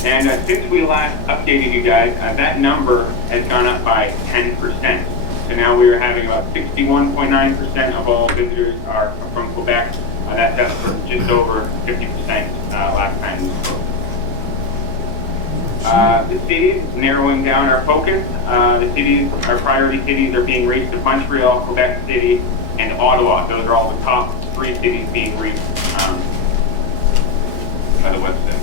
And since we last updated you guys, that number has gone up by 10%. So now we are having about 61.9% of all visitors are from Quebec. That's up from just over 50% last time we spoke. The cities, narrowing down our focus, our priority cities are being reached of Montreal, Quebec City, and Ottawa. Those are all the top 3 cities being reached by the website.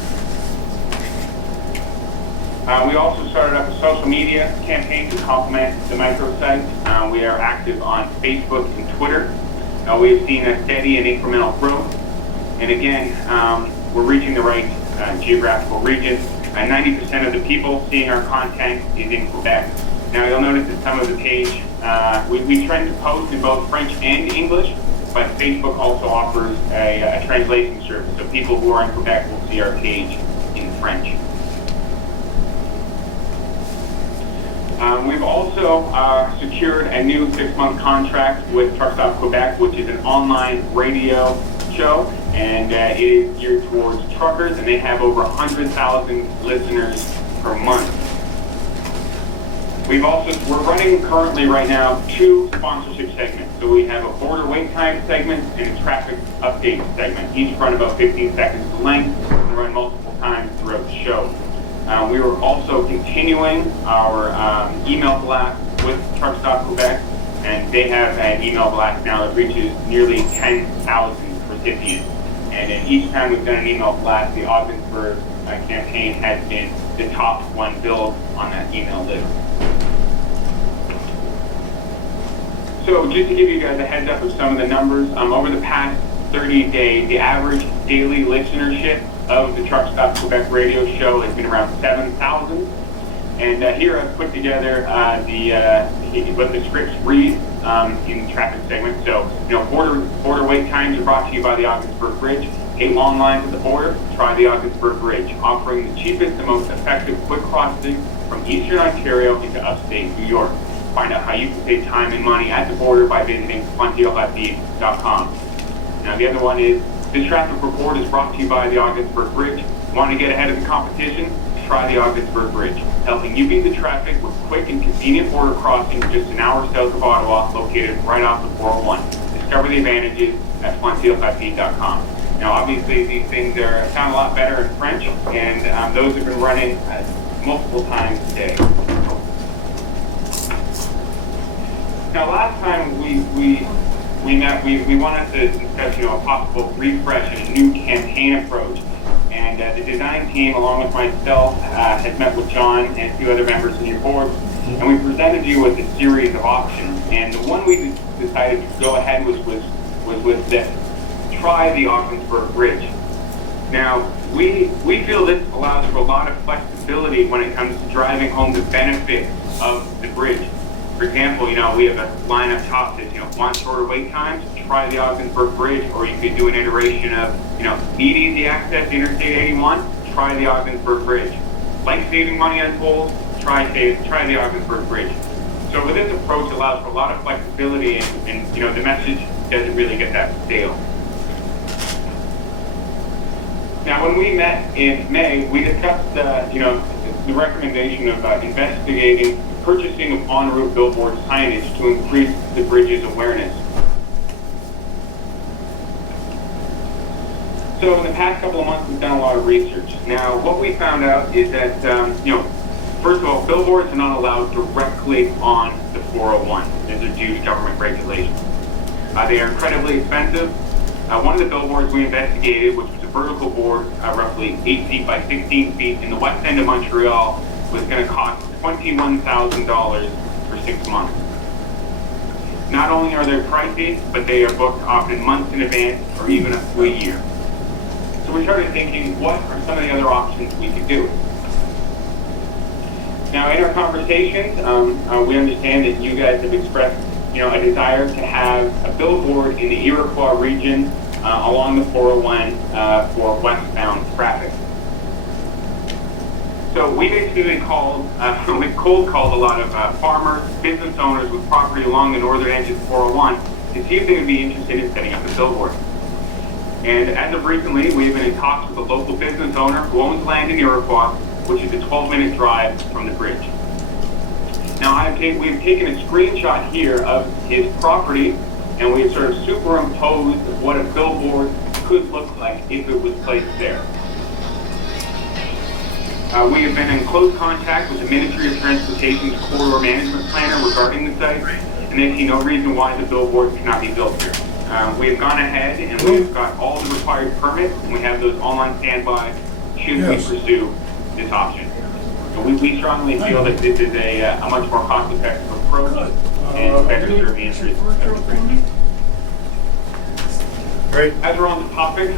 We also started up a social media campaign to complement the microsite. We are active on Facebook and Twitter. We have seen a steady and incremental growth. And again, we're reaching the right geographical region. 90% of the people seeing our content is in Quebec. Now you'll notice that some of the page, we try to post in both French and English, but Facebook also offers a translation service. So people who are in Quebec will see our page in French. We've also secured a new 6-month contract with Truck Stop Quebec, which is an online radio show, and it is geared towards truckers, and they have over 100,000 listeners per month. We're running currently right now 2 sponsorship segments. So we have a border wait time segment and a traffic update segment. Each run about 15 seconds in length and run multiple times throughout the show. We are also continuing our email blast with Truck Stop Quebec, and they have an email blast now that reaches nearly 10,000 recipients. And each time we've done an email blast, the Ogdensburg campaign has been the top one billed on that email list. So just to give you guys a heads up of some of the numbers, over the past 30 days, the average daily listenership of the Truck Stop Quebec radio show has been around 7,000. And here I've put together what the scripts read in the traffic segment. So, border wait times are brought to you by the Ogdensburg Bridge. Hate long lines at the border? Try the Ogdensburg Bridge, offering the cheapest and most effective quick crossing from Eastern Ontario into upstate New York. Find out how you can save time and money at the border by visiting frontierleft.com. Now the other one is, this traffic report is brought to you by the Ogdensburg Bridge. Want to get ahead of the competition? Try the Ogdensburg Bridge, helping you beat the traffic with quick and convenient border crossing just an hour south of Ottawa, located right off the 401. Discover the advantages at frontierleft.com. Now obviously these things sound a lot better in French, and those have been running multiple times a day. Now, last time we met, we wanted to discuss, a possible refresh and a new campaign approach. And the design team, along with myself, has met with John and a few other members of your board, and we presented you with a series of options. And the one we decided to go ahead with was with this: try the Ogdensburg Bridge. Now, we feel this allows for a lot of flexibility when it comes to driving home the benefits of the bridge. For example, we have a line up top that, want shorter wait times, try the Ogdensburg Bridge, or you could do an iteration of, need easy access to Interstate 81, try the Ogdensburg Bridge. Like saving money on tolls, try the Ogdensburg Bridge. So with this approach, it allows for a lot of flexibility, and the message doesn't really get that stale. Now, when we met in May, we discussed the recommendation of investigating purchasing of en route billboard signage to increase the bridge's awareness. So in the past couple of months, we've done a lot of research. Now, what we found out is that, first of all, billboards are not allowed directly on the 401. These are due to government regulations. They are incredibly expensive. One of the billboards we investigated, which was a vertical board, roughly 8 feet by 16 feet in the west end of Montreal, was going to cost $21,000 for 6 months. Not only are they pricey, but they are booked often months in advance or even up to a year. So we started thinking, what are some of the other options we could do? Now, in our conversations, we understand that you guys have expressed, a desire to have a billboard in the Iroquois region along the 401 for westbound traffic. So we basically we've cold called a lot of farmers, business owners with property along the northern edge of the 401 to see if they would be interested in setting up a billboard. And as of recently, we've been in talks with a local business owner who owns land in Iroquois, which is a 12-minute drive from the bridge. Now, we've taken a screenshot here of his property, and we've sort of superimposed what a billboard could look like if it was placed there. We have been in close contact with the Ministry of Transportation's corridor management planner regarding the site, and they see no reason why the billboard cannot be built here. We have gone ahead and we've got all the required permits, and we have those all on standby should we pursue this option. So we strongly feel that this is a much more cost-effective approach and better serve the interests of the community. Great. As we're on the topic,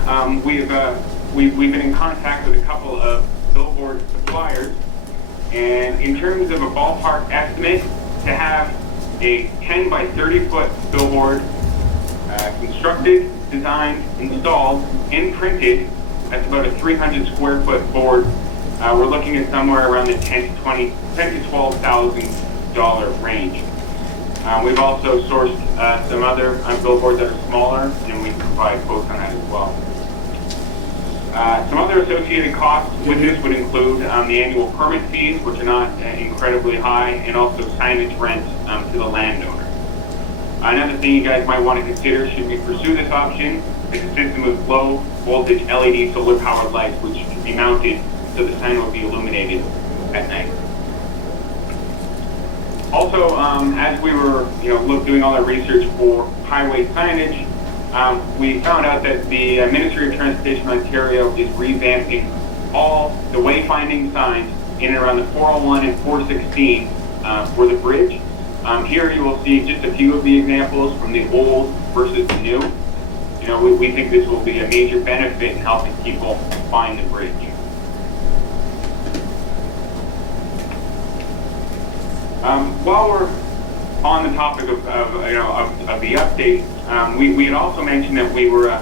we've been in contact with a couple of billboard suppliers, and in terms of a ballpark estimate, to have a 10 by 30 foot billboard constructed, designed, installed, and printed, that's about a 300 square foot board. We're looking at somewhere around the $10 to $12,000 range. We've also sourced some other billboards that are smaller, and we can provide quotes on that as well. Some other associated costs with this would include the annual permit fees, which are not incredibly high, and also signage rent to the landowner. Another thing you guys might want to consider should we pursue this option is a system of low voltage LED solar powered lights, which can be mounted so the sign will be illuminated at night. Also, as we were doing all our research for highway signage, we found out that the Ministry of Transportation Ontario is revamping all the wayfinding signs in and around the 401 and 416 for the bridge. Here you will see just a few of the examples from the old versus the new. We think this will be a major benefit in helping people find the bridge. While we're on the topic of the update, we had also mentioned that we were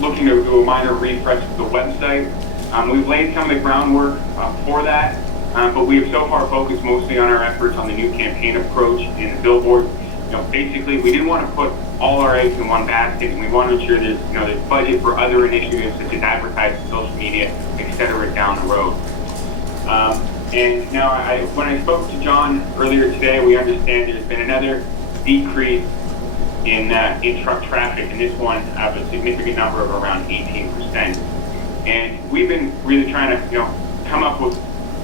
looking to do a minor refresh of the website. We've laid some of the groundwork for that. But we have so far focused mostly on our efforts on the new campaign approach and the billboard. Basically, we didn't want to put all our eggs in one basket, and we want to ensure there's budget for other initiatives such as advertising, social media, etc. down the road. And now, when I spoke to John earlier today, we understand there's been another decrease in truck traffic, and this one of a significant number of around 18%. And we've been really trying to come up with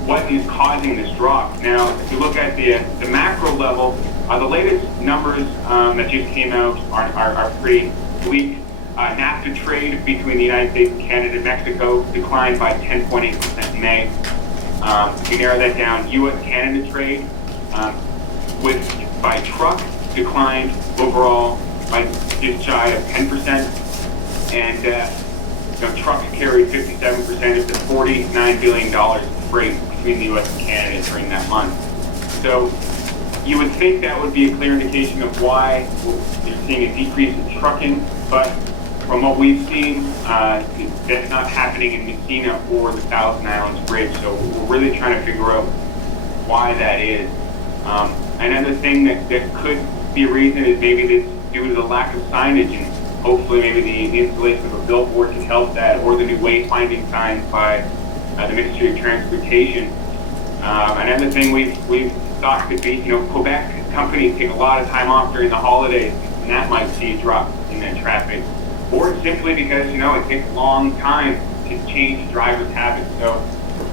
what is causing this drop. Now, if you look at the macro level, the latest numbers that just came out are pretty bleak. NAFTA trade between the United States, Canada, and Mexico declined by 10.8% in May. If you narrow that down, U.S.-Canada trade by truck declined overall by just shy of 10%, and trucks carried 57% of the $49 billion in freight between the U.S. and Canada during that month. So you would think that would be a clear indication of why you're seeing a decrease in trucking, but from what we've seen, that's not happening in Messina or the Thousand Islands Bridge, so we're really trying to figure out why that is. Another thing that could be a reason is maybe this due to the lack of signage, and hopefully maybe the installation of a billboard can help that, or the new wayfinding signs by the Ministry of Transportation. Another thing we've thought could be, Quebec companies take a lot of time off during the holidays, and that might see a drop in that traffic. Or simply because, it takes a long time to change drivers' habits. So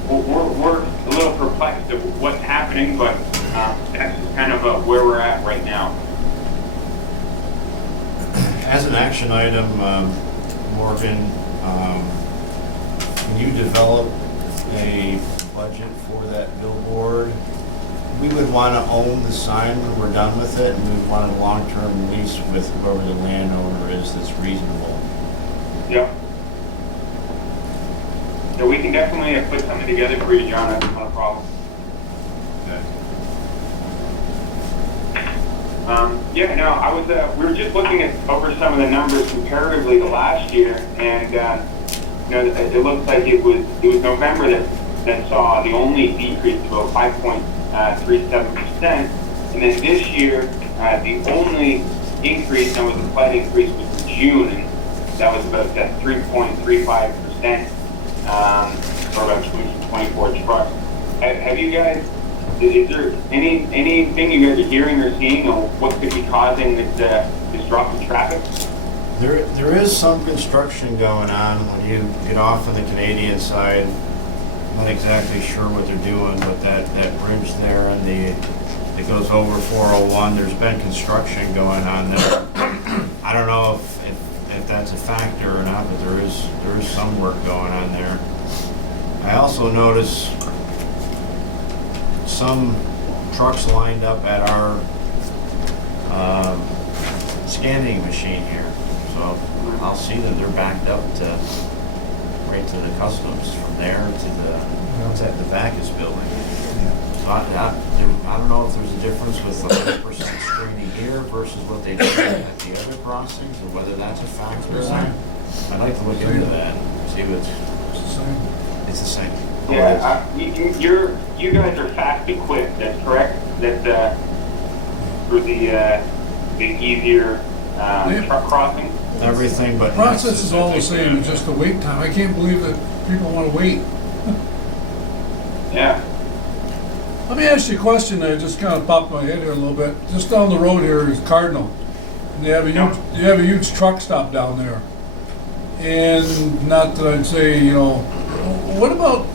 we're a little perplexed of what's happening, but that's just kind of where we're at right now. As an action item, Morgan, can you develop a budget for that billboard? We would want to own the sign when we're done with it, and we would want a long-term lease with whoever the landowner is that's reasonable. Yeah. So we can definitely put something together for you, John. That's not a problem. Okay. Yeah, no, I was, we were just looking at over some of the numbers comparatively to last year, and, you know, it looks like it was November that saw the only decrease of about 5.37%, and then this year, the only increase, and was a slight increase, was in June, and that was about 3.35%, for about 224 trucks. Have you guys, is there anything you guys are hearing or seeing on what could be causing this drop in traffic? There is some construction going on when you get off on the Canadian side. Not exactly sure what they're doing, but that bridge there and it goes over 401, there's been construction going on there. I don't know if that's a factor or not, but there is some work going on there. I also noticed some trucks lined up at our scanning machine here. So I'll see that they're backed up right to the customs from there to what's at the Bacchus building. So I don't know if there's a difference with 100% screening here versus what they do at the other crossings, or whether that's a factor or not. I'd like to look into that and see what's. It's the same. Yeah, you guys are fast equipped, that's correct? That for the easier truck crossing? Everything but. The process is all the same, it's just the wait time. I can't believe that people want to wait. Yeah. Let me ask you a question that just kind of popped in my head here a little bit. Just down the road here is Cardinal. And they have a huge truck stop down there. And not that I'd say, you know, what about,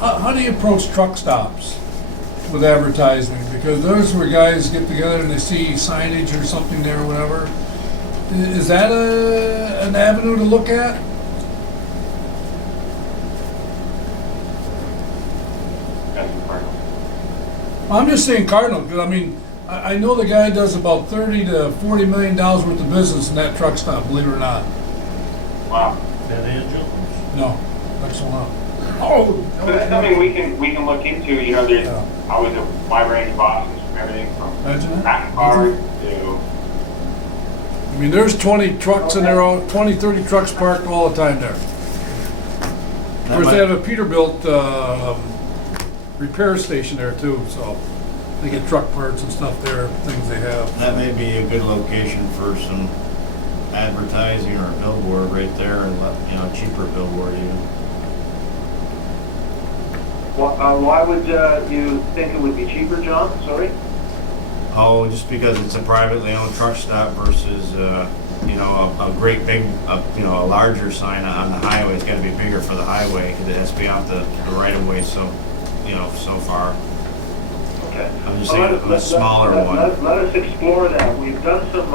how do you approach truck stops with advertising? Because those where guys get together and they see signage or something there or whatever. Is that an avenue to look at? I'm just saying Cardinal, because I mean, I know the guy does about $30 to $40 million worth of business in that truck stop, believe it or not. Wow. That Angel? No, that's not. Oh! So that's something we can look into. You know, there's always a wide range of options from everything from rack cars to. I mean, there's 20 trucks in there, 20, 30 trucks parked all the time there. Of course, they have a Peterbilt repair station there too, so they get truck parts and stuff there, things they have. That may be a good location for some advertising or a billboard right there, and cheaper billboard even. Why would you think it would be cheaper, John? Sorry? Oh, just because it's a privately owned truck stop versus, a great big, a larger sign on the highway. It's got to be bigger for the highway because it has to be out the right of way so far. Okay. I'm just saying a smaller one. Let us explore that. We've done some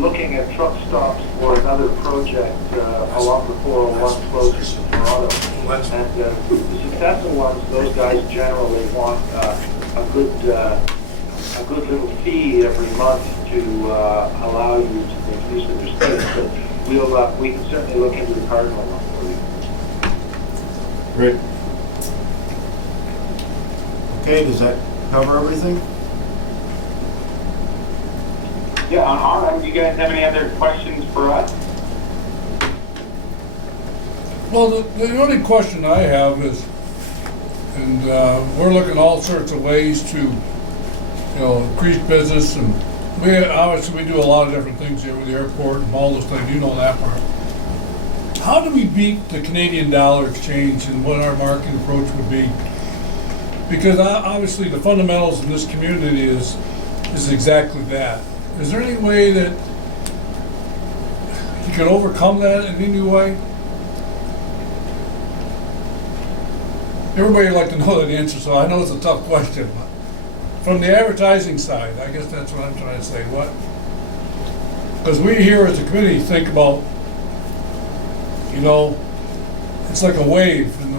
looking at truck stops for another project along the 401 close to Toronto. And the successful ones, those guys generally want a good little fee every month to allow you to make use of their space. But we can certainly look into the Cardinal one for you. Great. Okay, does that cover everything? Yeah, on our end, do you guys have any other questions for us? Well, the only question I have is, and we're looking at all sorts of ways to, increase business, and we do a lot of different things here with the airport and all those things. You know that part. How do we beat the Canadian dollar exchange, and what our marketing approach would be? Because obviously the fundamentals in this community is exactly that. Is there any way that you can overcome that in any new way? Everybody would like to know that answer, so I know it's a tough question. But from the advertising side, I guess that's what I'm trying to say. What? Because we here as a community think about, it's like a wave, and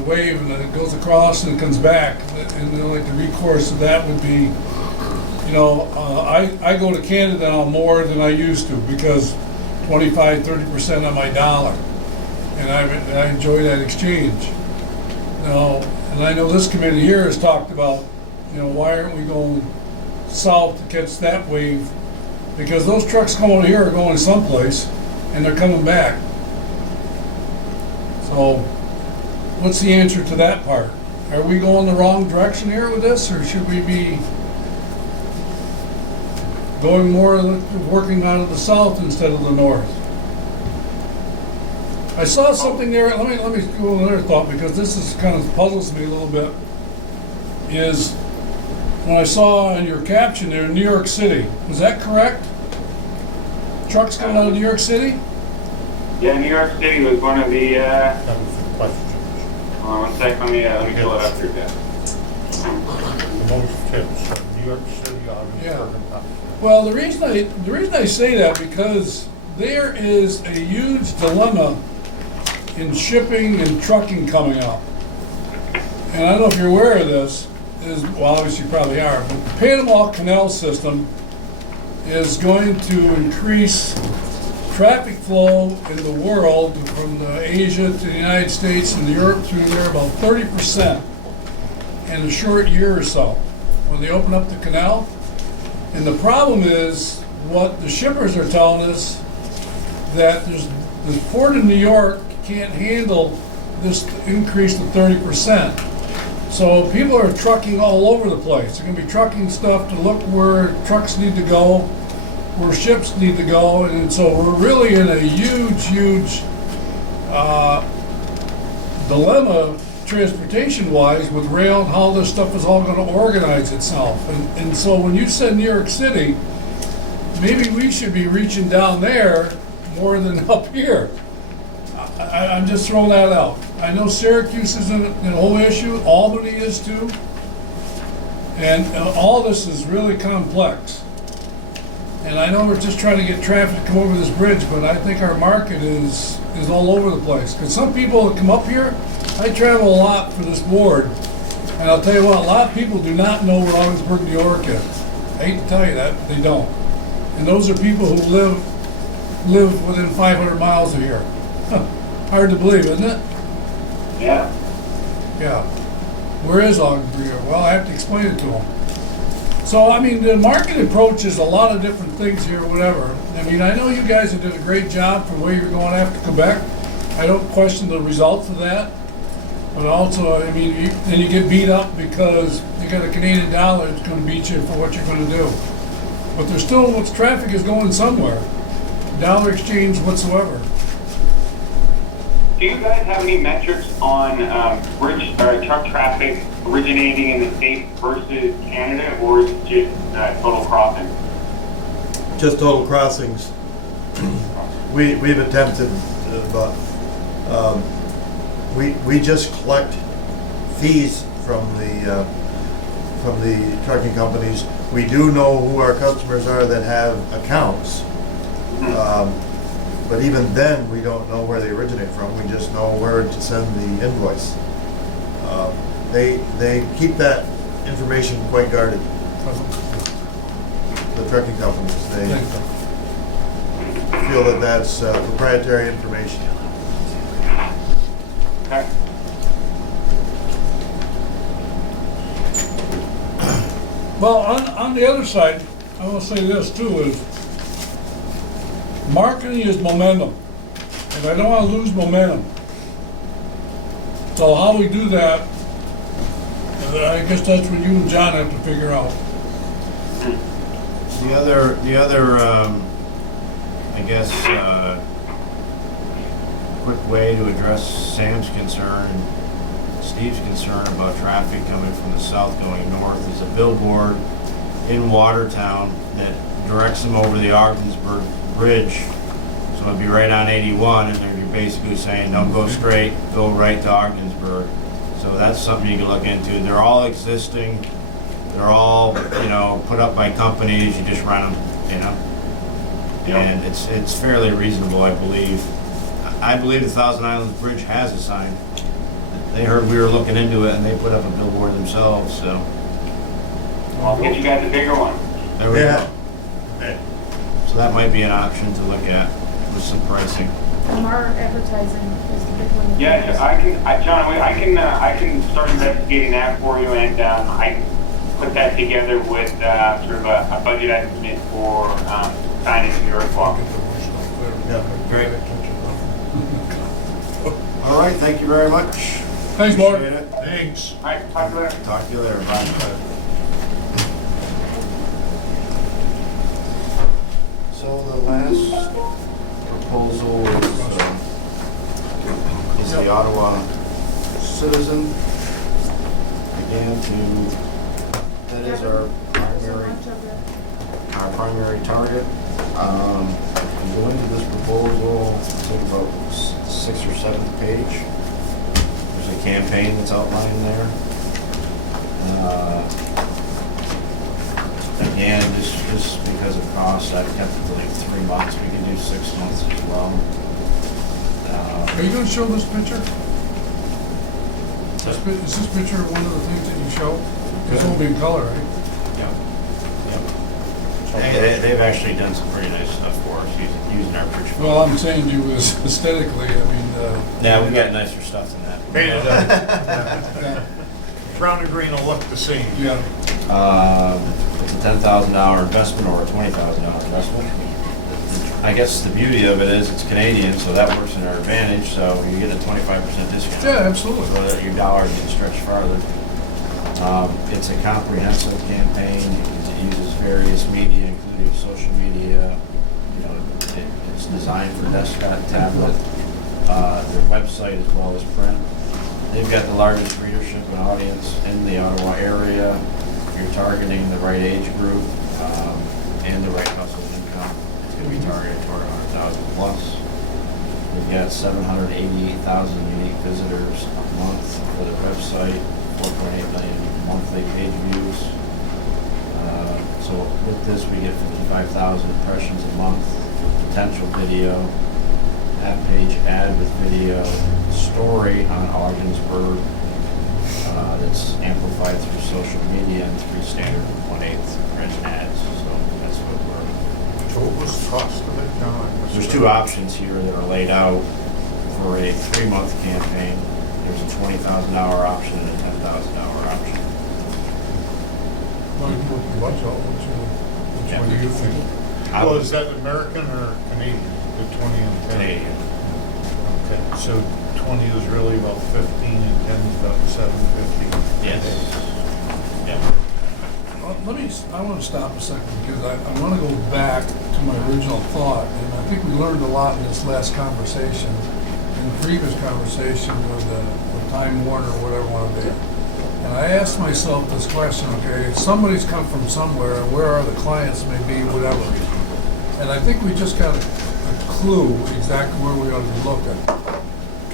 then it goes across and it comes back. And like the recourse of that would be, I go to Canada now more than I used to because 25-30% on my dollar, and I enjoy that exchange. And I know this committee here has talked about, why aren't we going south to catch that wave, because those trucks coming over here are going someplace, and they're coming back. So, what's the answer to that part? Are we going the wrong direction here with this, or should we be going more, working out of the south instead of the north? I saw something there, let me go another thought, because this is kind of puzzles me a little bit, is when I saw in your caption there, New York City, was that correct? Trucks coming out of New York City? Yeah, New York City was one of the, That was the question. hold on one sec, let me pull it up here, Jeff. The most tips, New York City, Ogdensburg, and Well, the reason I say that, because there is a huge dilemma in shipping and trucking coming up. And I don't know if you're aware of this, well, obviously you probably are, but the Panama Canal system is going to increase traffic flow in the world from Asia to the United States and Europe through there about 30% in a short year or so when they open up the canal. And the problem is, what the shippers are telling us, that the port of New York can't handle this increase to 30%. So people are trucking all over the place. They're gonna be trucking stuff to look where trucks need to go, where ships need to go, and so we're really in a huge dilemma transportation-wise with rail and how this stuff is all gonna organize itself. And so when you said New York City, maybe we should be reaching down there more than up here. I'm just throwing that out. I know Syracuse is a whole issue, Albany is too, and all this is really complex. And I know we're just trying to get traffic to come over this bridge, but I think our market is all over the place. Because some people that come up here, I travel a lot for this board, and I'll tell you what, a lot of people do not know where Ogdensburg, New York is. I hate to tell you that, but they don't. And those are people who live within 500 miles of here. Hard to believe, isn't it? Yeah. Yeah. Where is Ogdensburg? Well, I have to explain it to them. So, I mean, the market approach is a lot of different things here, whatever. I mean, I know you guys have did a great job from where you're going after Quebec. I don't question the results of that. But also, I mean, then you get beat up because you got a Canadian dollar that's going to beat you for what you're going to do. But there's still, traffic is going somewhere. Dollar exchange whatsoever. Do you guys have any metrics on bridge or truck traffic originating in the state versus Canada, or is it just total crossing? Just total crossings. We've attempted, but we just collect fees from the trucking companies. We do know who our customers are that have accounts. But even then, we don't know where they originate from. We just know where to send the invoice. They keep that information quite guarded. The trucking companies, they feel that that's proprietary information. Okay. Well, on the other side, I will say this too, is marketing is momentum, and I don't want to lose momentum. So how we do that, I guess that's what you and John have to figure out. The other, I guess, quick way to address Sam's concern and Steve's concern about traffic coming from the south going north is a billboard in Watertown that directs them over the Ogdensburg Bridge. So it'd be right on 81, and they'd be basically saying, don't go straight, go right to Ogdensburg. So that's something you can look into. They're all existing. They're all, put up by companies. You just run them, And it's fairly reasonable, I believe. I believe the Thousand Islands Bridge has a sign. They heard we were looking into it, and they put up a billboard themselves, so. I'll get you guys a bigger one. There we go. So that might be an option to look at with some pricing. Our advertising is the big one. Yeah, John, I can start investigating that for you, and put that together with sort of a budget estimate for signage in the earth walk. Yeah, great. All right, thank you very much. Thanks, Mark. Appreciate it. Thanks. All right, talk to you later. Talk to you later, bye. So the last proposal is the Ottawa Citizen. Again, that is our primary target. If you go into this proposal, it's on about 6th or 7th page. There's a campaign that's outlined there. Again, just because of cost, I've kept it to like 3 months. We can do 6 months as well. Are you gonna show this picture? Is this picture one of the things that you show? It's all in color, right? Yep. They've actually done some pretty nice stuff for us using our picture. Well, I'm saying to you is aesthetically, I mean, Yeah, we've got nicer stuff than that. Painted up. Brown and green will look the same. yeah. It's a $10,000 investment or a $20,000 investment. I guess the beauty of it is it's Canadian, so that works in our advantage, so you get a 25% discount. Yeah, absolutely. So that your dollar can stretch farther. It's a comprehensive campaign. It uses various media, including social media. You know, it's designed for desktop, tablet, their website as well as print. They've got the largest readership and audience in the Ottawa area. You're targeting the right age group and the right household income. It's going to be targeted toward 100,000 plus. We've got 788,000 unique visitors a month for the website, 4.8 million monthly page views. So with this, we get 55,000 impressions a month, potential video, at-page ad with video, story on Ogdensburg that's amplified through social media and 3 standard 1/8 print ads. So that's what we're. So what was the cost of it, John? There's 2 options here that are laid out for a 3-month campaign. There's a $20,000 option and a $10,000 option. Which one do you think? Well, is that American or Canadian? The 20 and 10? Canadian. Okay, so 20 is really about 15 and 10 is about 750. Yes. Yeah. I want to stop a second because I want to go back to my original thought, and I think we learned a lot in this last conversation, in the previous conversation with Time Warner or whatever one of them. And I asked myself this question, okay, somebody's come from somewhere, and where are the clients maybe, whatever. And I think we just got a clue exactly where we ought to be looking.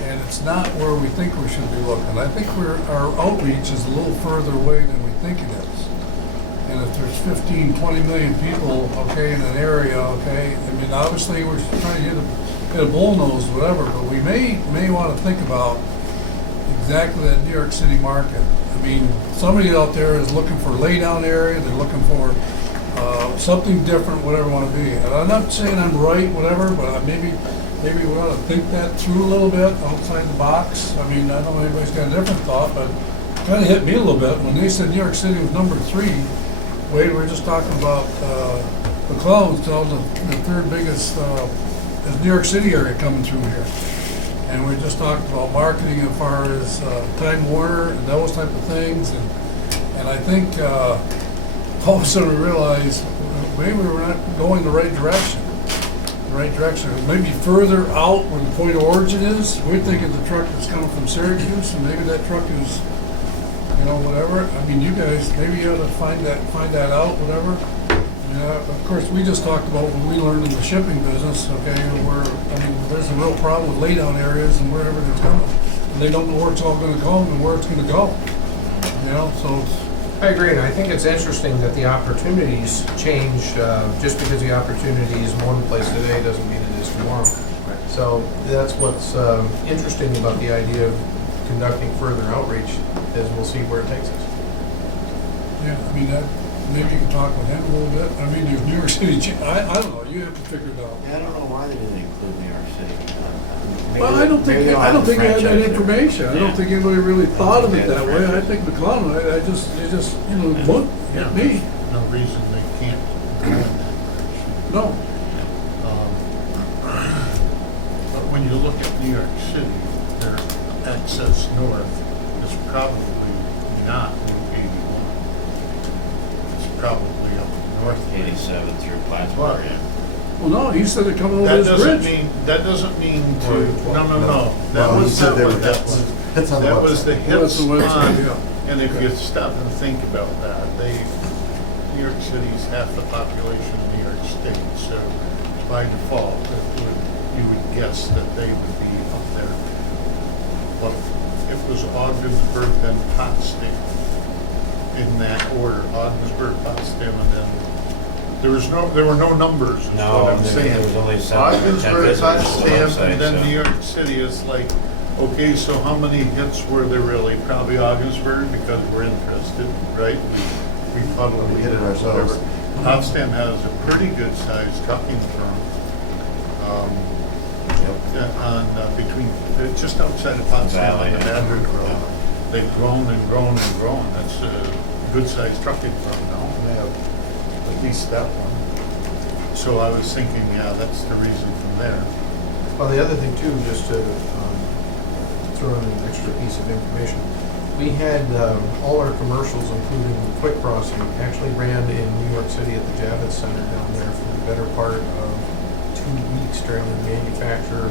And it's not where we think we should be looking. I think our outreach is a little further away than we think it is. And if there's 15, 20 million people, okay, in an area, okay, I mean, obviously we're trying to get a bullnose, whatever, but we may want to think about exactly that New York City market. I mean, somebody out there is looking for a laydown area, they're looking for something different, whatever you want to be. And I'm not saying I'm right, whatever, but maybe we ought to think that through a little bit, outside the box. I mean, I don't know if anybody's got a different thought, but it kind of hit me a little bit when they said New York City was number 3. Wade, we were just talking about the clouds, tell the 3rd biggest New York City area coming through here. And we just talked about marketing as far as Time Warner and those type of things. And I think all of a sudden we realized maybe we're not going the right direction. Maybe further out where the point of origin is. We're thinking the truck is coming from Syracuse, and maybe that truck is, you know, whatever. I mean, you guys, maybe you ought to find that out, whatever. Yeah, of course, we just talked about what we learned in the shipping business, okay, where, I mean, there's a real problem with laydown areas and wherever it's coming. And they don't know where it's all gonna go and where it's gonna go. You know, so I agree, and I think it's interesting that the opportunities change. Just because the opportunity is in one place today doesn't mean it is tomorrow. So that's what's interesting about the idea of conducting further outreach, is we'll see where it takes us. yeah, I mean, maybe you can talk with him a little bit. I mean, New York City, I don't know, you have to figure it out. Yeah, I don't know why they didn't include New York City. Maybe Well, I don't maybe think, they I don't have the think I had that franchise there. information. I don't Yeah. think anybody really thought of think it they that had the way. I franchise. think McClellan, they just, you know, looked Yeah, at me. No reason they can't go in that direction. No, But when you look at New York City, their access north is probably not Route 81. It's probably up north. 87 through Well, Plattsburgh, yeah. well, no, he said they're coming over That this doesn't bridge. mean, that doesn't mean to, Well, no. That Well, he was said not they what were that hits. was. Hits on the That was the website. Well, that's hits the website, on, yeah. and if you stop and think about that, New York City's half the population of New York State, so by default, you would guess that they would be up there. But it was Ogdensburg, then Potsdam, in that order, Ogdensburg, Potsdam, and then, there were no numbers, is No, what I'm there saying. was only 7 or 10 Ogdensburg, visitors to the Potsdam, website, and then so- New York City is like, okay, so how many hits were there really? Probably Ogdensburg, because we're interested, right? We probably We hit it ourselves. whatever. Potsdam has a pretty good sized trucking firm. Between, just outside of Potsdam on the Valley. Madrid Road. Yeah. They've grown and grown and grown. That's a good sized trucking firm now. They have at least that one. So I was thinking, yeah, that's the reason from there. Well, the other thing too, just to throw in an extra piece of information, we had all our commercials, including Quick Crossing, actually ran in New York City at the Javits Center down there for the better part of 2 weeks during the Manufacturer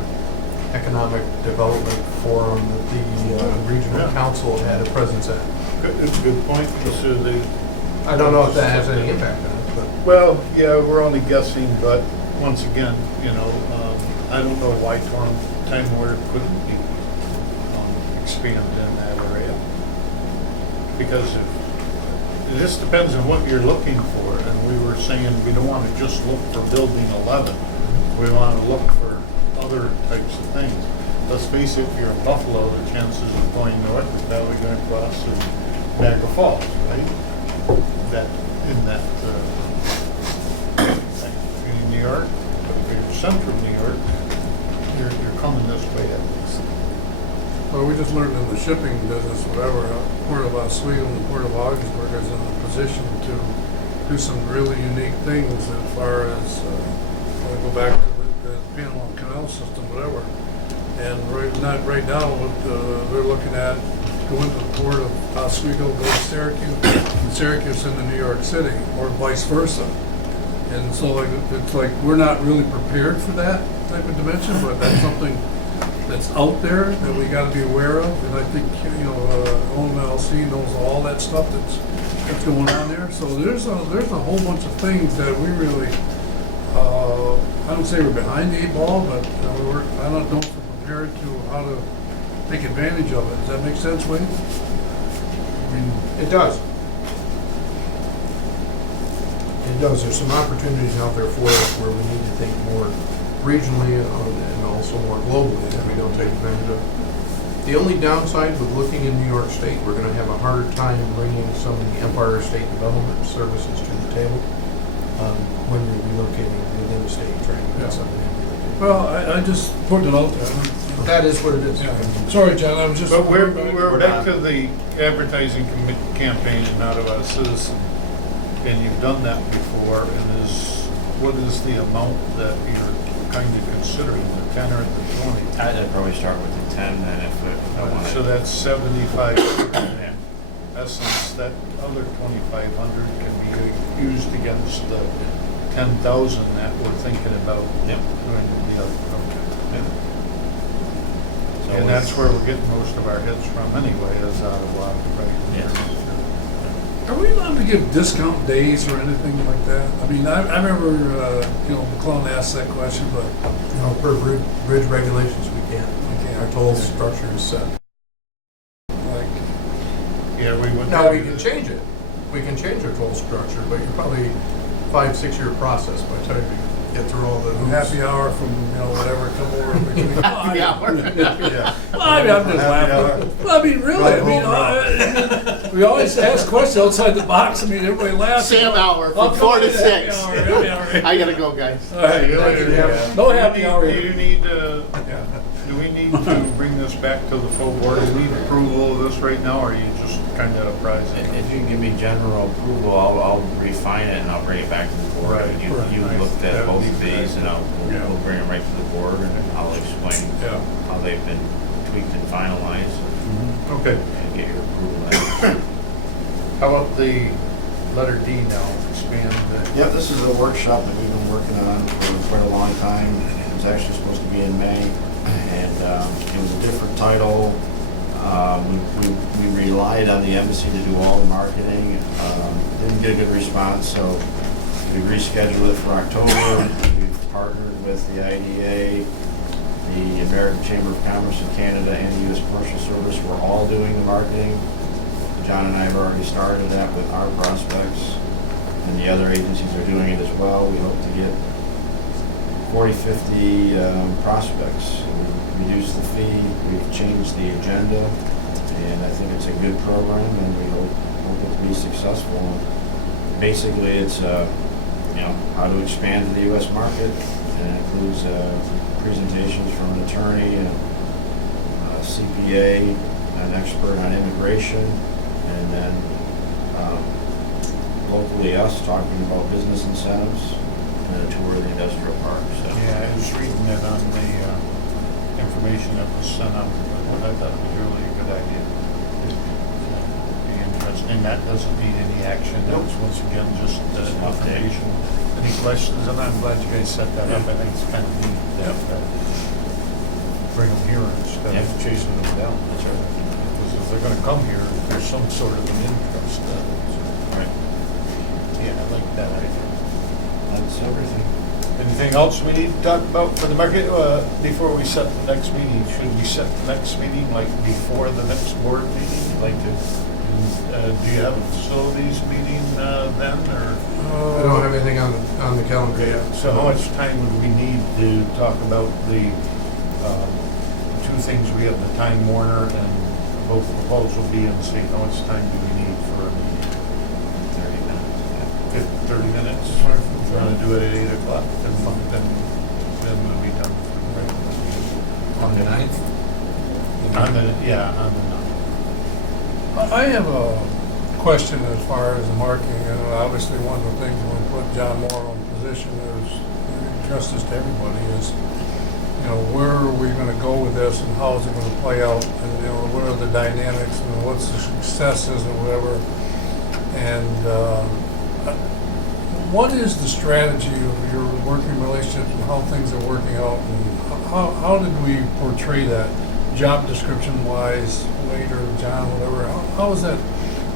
Economic Development Forum that the regional Yeah. council had a presence at. Good point. So they, I don't know if that has any impact on it, but well, yeah, we're only guessing, but once again, I don't know why Time Warner couldn't be expanded in that area. Because it just depends on what you're looking for, and we were saying we don't want to just look for building 11. We want to look for other types of things. Let's face it, if you're in Buffalo, the chances of going north is probably going to cross Niagara Falls, right? In New York, if you're central New York, you're coming this way at least. Well, we just learned in the shipping business, whatever, Port of Oswego and the Port of Ogdensburg is in a position to do some really unique things as far as, go back to the Panama Canal system, whatever. And right now, what they're looking at, go into the Port of Oswego, go to Syracuse, and Syracuse into New York City, or vice versa. And so it's like, we're not really prepared for that type of dimension, but that's something that's out there that we gotta be aware of, and I think, OMLC knows all that stuff that's going on there. So there's a whole bunch of things that we really, I don't say we're behind the 8 ball, but I don't know if we're prepared to how to take advantage of it. Does that make sense, Wayne? I mean, it does. It does. There's some opportunities out there for us where we need to think more regionally and also more globally that we don't take advantage of. The only downside with looking in New York State, we're going to have a harder time bringing some of the Empire State Development services to the table when you're relocating within the state, trying to get something in there. well, I just put it out there. That is what it is. Yeah. Sorry, John, I was just. But we're back to the advertising campaign out of a citizen, and you've done that before, and what is the amount that you're kind of considering, the 10 or the 20? I'd probably start with the 10, then if I wanted. So that's 75. Yeah. Essence, that other 2,500 can be used against the 10,000 that we're thinking about Yep. doing the other project. So And that's where we're getting most of our hits from anyway, is out of Water, right? Yes. Are we allowed to give discount days or anything like that? I mean, I remember, McClellan asked that question, but. Per bridge regulations, we can't. can't. Our toll structure is set. Like, Yeah, we would. Now, we can change it. We can change our toll structure, but you're probably 5-6 year process by the time you Get through all the hoops. happy hour from, whatever, come over. Happy hour. Yeah. Well, I mean, I'm just Happy laughing. Well, I mean, really, we always ask questions outside the box. I mean, everybody laughs. Sam hour I'll from come 4 to in at happy 6. hour, happy hour. I gotta go, guys. All right, no happy hour. Do you need, Yeah. do we need to bring this back to the full board? Do we need approval of this right now, or are you just kind of apprising? If you can give me general approval, I'll refine it and I'll bring it back to the board. Right. You Right. looked at That would both be of these and Yeah. we'll bring it right to the board and I'll explain Yeah. how they've been tweaked and finalized Okay. and get your approval. How about the letter D now, expand the. Yeah, this is a workshop that we've been working on for quite a long time. It was actually supposed to be in May, and it was a different title. We relied on the embassy to do all the marketing. Didn't get a good response, so we rescheduled it for October. We've partnered with the IDA, the American Chamber of Commerce in Canada, and the U.S. Commercial Service. We're all doing the marketing. John and I have already started that with our prospects, and the other agencies are doing it as well. We hope to get 40, 50 prospects. We reduced the fee, we've changed the agenda, and I think it's a good program, and we hope it to be successful. Basically, it's how to expand to the U.S. market, and it includes presentations from an attorney, a CPA, an expert on immigration, and then locally us talking about business incentives and a tour of the industrial park. So. Yeah, I was reading that on the information that was sent out. I thought it was really a good idea. Be interesting. That doesn't need any action. That's once again just information. Any questions? And I'm glad you guys set that up. I think it's kind of neat that bring them here instead of chasing them down. That's right. Because if they're going to come here, there's some sort of an interest. Right. Yeah, I like that idea. That's everything. Anything else we need to talk about for the market before we set the next meeting? Should we set the next meeting like before the next board meeting? Like, do you have a facilities meeting then, or? I don't have anything on the calendar yet. So how much time would we need to talk about the two things? We have the Time Warner and both proposal B and C. How much time do we need for a meeting? 30 minutes. 30 minutes? We're going to do it at 8 o'clock, then we'll be done. On the 9th? On the 9th. I have a question as far as the marketing, and obviously one of the things when we put John Moore on position is justice to everybody is, where are we going to go with this and how is it going to play out, and what are the dynamics and what's the successes and whatever, and what is the strategy of your working relationships and how things are working out, and how did we portray that job description wise later, John, whatever, how is that?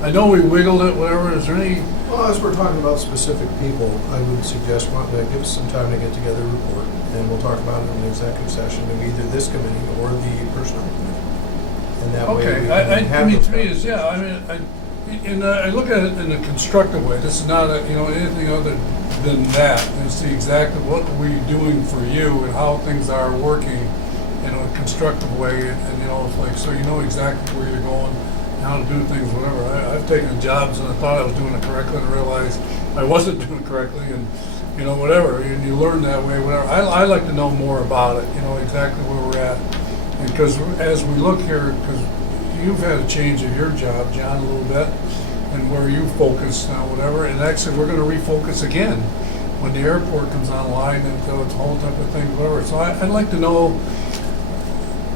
I know we wiggled it, whatever, is there any? Well, as we're talking about specific people, I would suggest give us some time to get together a report, and we'll talk about it in an executive session of either this committee or the personnel committee. And that way we Okay, can have those to me, is, yeah, I mean, I look at it in a constructive way. This is not anything other than that. It's the exact what are we doing for you and how things are working in a constructive way, and it's like so exactly where you're going, how to do things, whatever. I've taken jobs and I thought I was doing it correctly and realized I wasn't doing it correctly, and whatever. And you learn that way, whatever. I like to know more about it. Exactly where we're at, because as we look here, because you've had a change of your job, John, a little bit, and where you focus now, whatever. And actually, we're going to refocus again when the airport comes online, and so it's a whole type of thing, whatever. So I'd like to know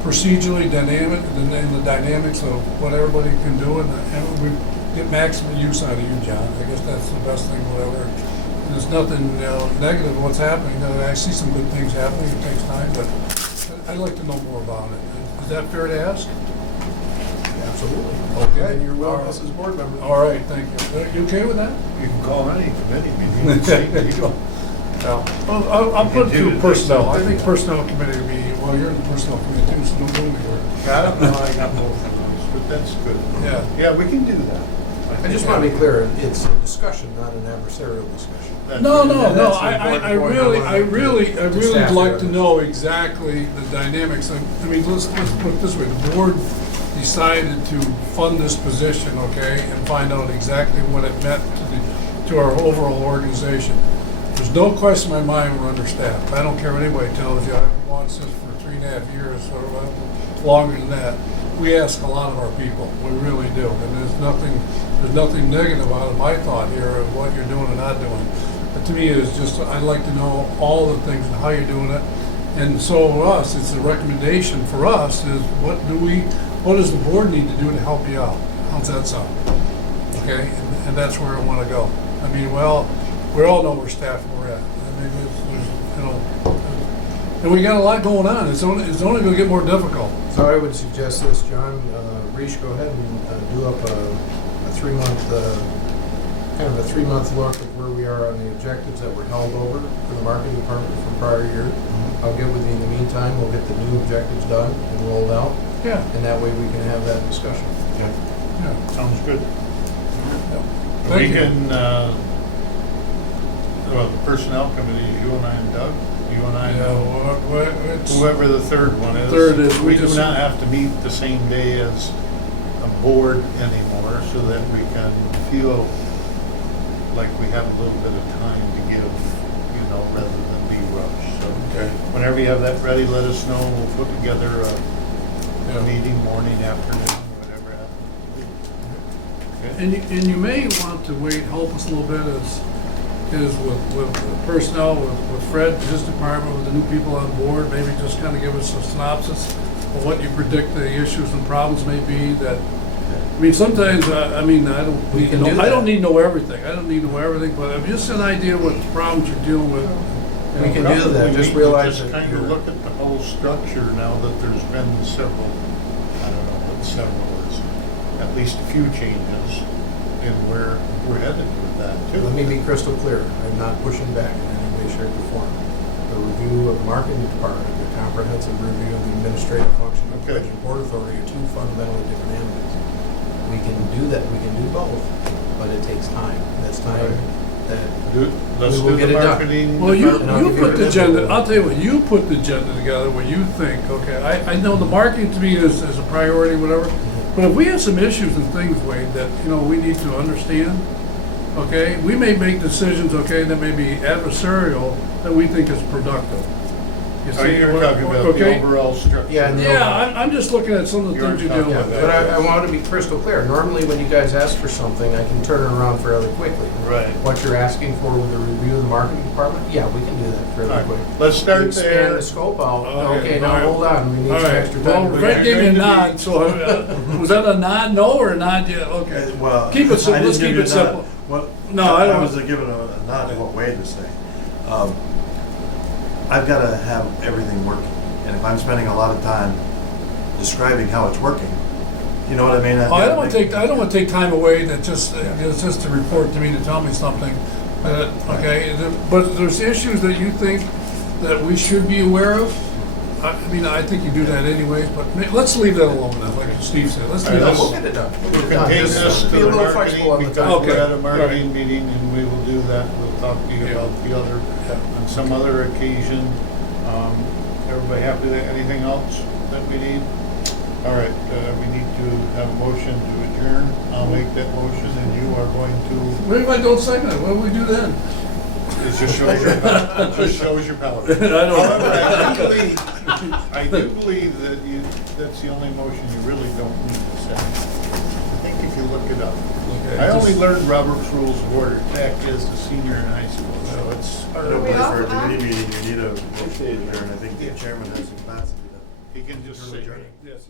procedurally, dynamic, and the dynamics of what everybody can do, and we get maximum use out of you, John. I guess that's the best thing, whatever. And there's nothing negative in what's happening. I see some good things happening. It takes time, but I'd like to know more about it. Is that fair to ask? Absolutely. Okay. And you're welcome as a board member. All right, thank you. You okay with that? You can call any committee meeting. No. Well, I'll put it to personnel. I think personnel committee would be, well, you're in the personnel committee too, so don't go anywhere. I don't know, I got both of those, but that's good. Yeah. Yeah, we can do that. I I just want to be clear, it's a discussion, not an adversarial discussion. No, And that's the I important point I really wanted to staff like to here. know exactly the dynamics. I mean, let's put it this way, the board decided to fund this position, okay, and find out exactly what it meant to our overall organization. There's no question in my mind we're understaffed. I don't care what anybody tells you, I've watched this for 3.5 years, or longer than that. We ask a lot of our people, we really do, and there's nothing negative about it. My thought here of what you're doing and not doing. But to me, it's just, I'd like to know all the things and how you're doing it. And so for us, it's a recommendation for us is what does the board need to do to help you out? How's that sound? Okay, and that's where I want to go. I mean, well, we all know where staff we're at. I mean, and we got a lot going on. It's only going to get more difficult. So I would suggest this, John, Reese, go ahead and do up a 3-month, kind of a 3-month look of where we are on the objectives that were held over for the marketing department from prior year. I'll get with you in the meantime, we'll get the new objectives done and rolled out. Yeah. And that way we can have that discussion. Yeah. Sounds good. Thank We you. can, well, the personnel committee, you and I and Doug, you and I know. Whoever the third one is. Third is, We do not have to meet the same day as a board anymore, so that we can feel like we have a little bit of time to give, rather than be rushed. So whenever you have that ready, let us know. We'll put together a meeting, morning, afternoon, whatever happens. Okay? And you may want to help us a little bit is with the personnel, with Fred, his department, with the new people on board, maybe just kind of give us a synopsis of what you predict the issues and problems may be that, I mean, sometimes, I don't need to know everything. I don't need to know everything, but just an idea what problems you're dealing with. We can do that, just realize Just that kind of look at the whole structure now that there's been several, I don't know what several is, at least a few changes in where we're headed with that too. Let me be crystal clear, I'm not pushing back in any way, shape, or form. The review of the marketing department, the comprehensive review of the administrative function of the Okay. Budget Board Authority are two fundamentally different animals. We can do that, we can do both, but it takes time. That's time that Let's we will do get the it done. marketing. Well, you And I'll give you put an the agenda, example. I'll tell you what, you put the agenda together where you think, okay, I know the marketing to me is a priority, whatever, but if we have some issues and things, Wade, that, we need to understand, okay, we may make decisions, okay, that may be adversarial, that we think is productive. You Oh, you're what- talking about okay? the overall structure. Yeah, and Yeah, I'm just looking at some of the You're things you're dealing talking with. about- But I want to be crystal clear. Normally, when you guys ask for something, I can turn it around fairly quickly. Right. What you're asking for with the review of the marketing department, yeah, we can do that All fairly right, quick. let's start Expand there. the scope out. Okay, Okay, now all right. hold on, we need All some right, extra well, time. to Fred gave me a going to nod, be- so was that a nod, no, or a nod, yeah, okay. Well, Keep it simple, I didn't let's give keep you it a nod. simple. Well, No, I don't- I was giving a nod to what Wade was saying. I've got to have everything working, and if I'm spending a lot of time describing how it's working, you know what I mean? I don't want to take time away that just, it's just to report to me, to tell me something, okay? But there's issues that you think that we should be aware of. I mean, I think you do that anyways, but let's leave that alone then, like Steve said. Let's leave All No, right, that we'll alone. get it done. We'll We'll get it done. contain Just this to be a the little marketing flexible on the because time. Okay. we're at a marketing meeting and we will do that. We'll talk to you Yeah. about the other, on some other occasion. Everybody happy with anything else that we need? All right, we need to have a motion to adjourn. I'll make that motion and you are going to, What if I don't second it? What do we do then? it just shows your, it just shows your power. I don't- However, I do believe that that's the only motion you really don't need to second. I think if you look it up. Okay, I only just- learned Robert's Rules of Order back as a senior in high school, so it's I part don't of believe it. for a committee meeting, you need a motion to adjourn. I think the chairman has capacity to. He can just say. Adjourn. Yes.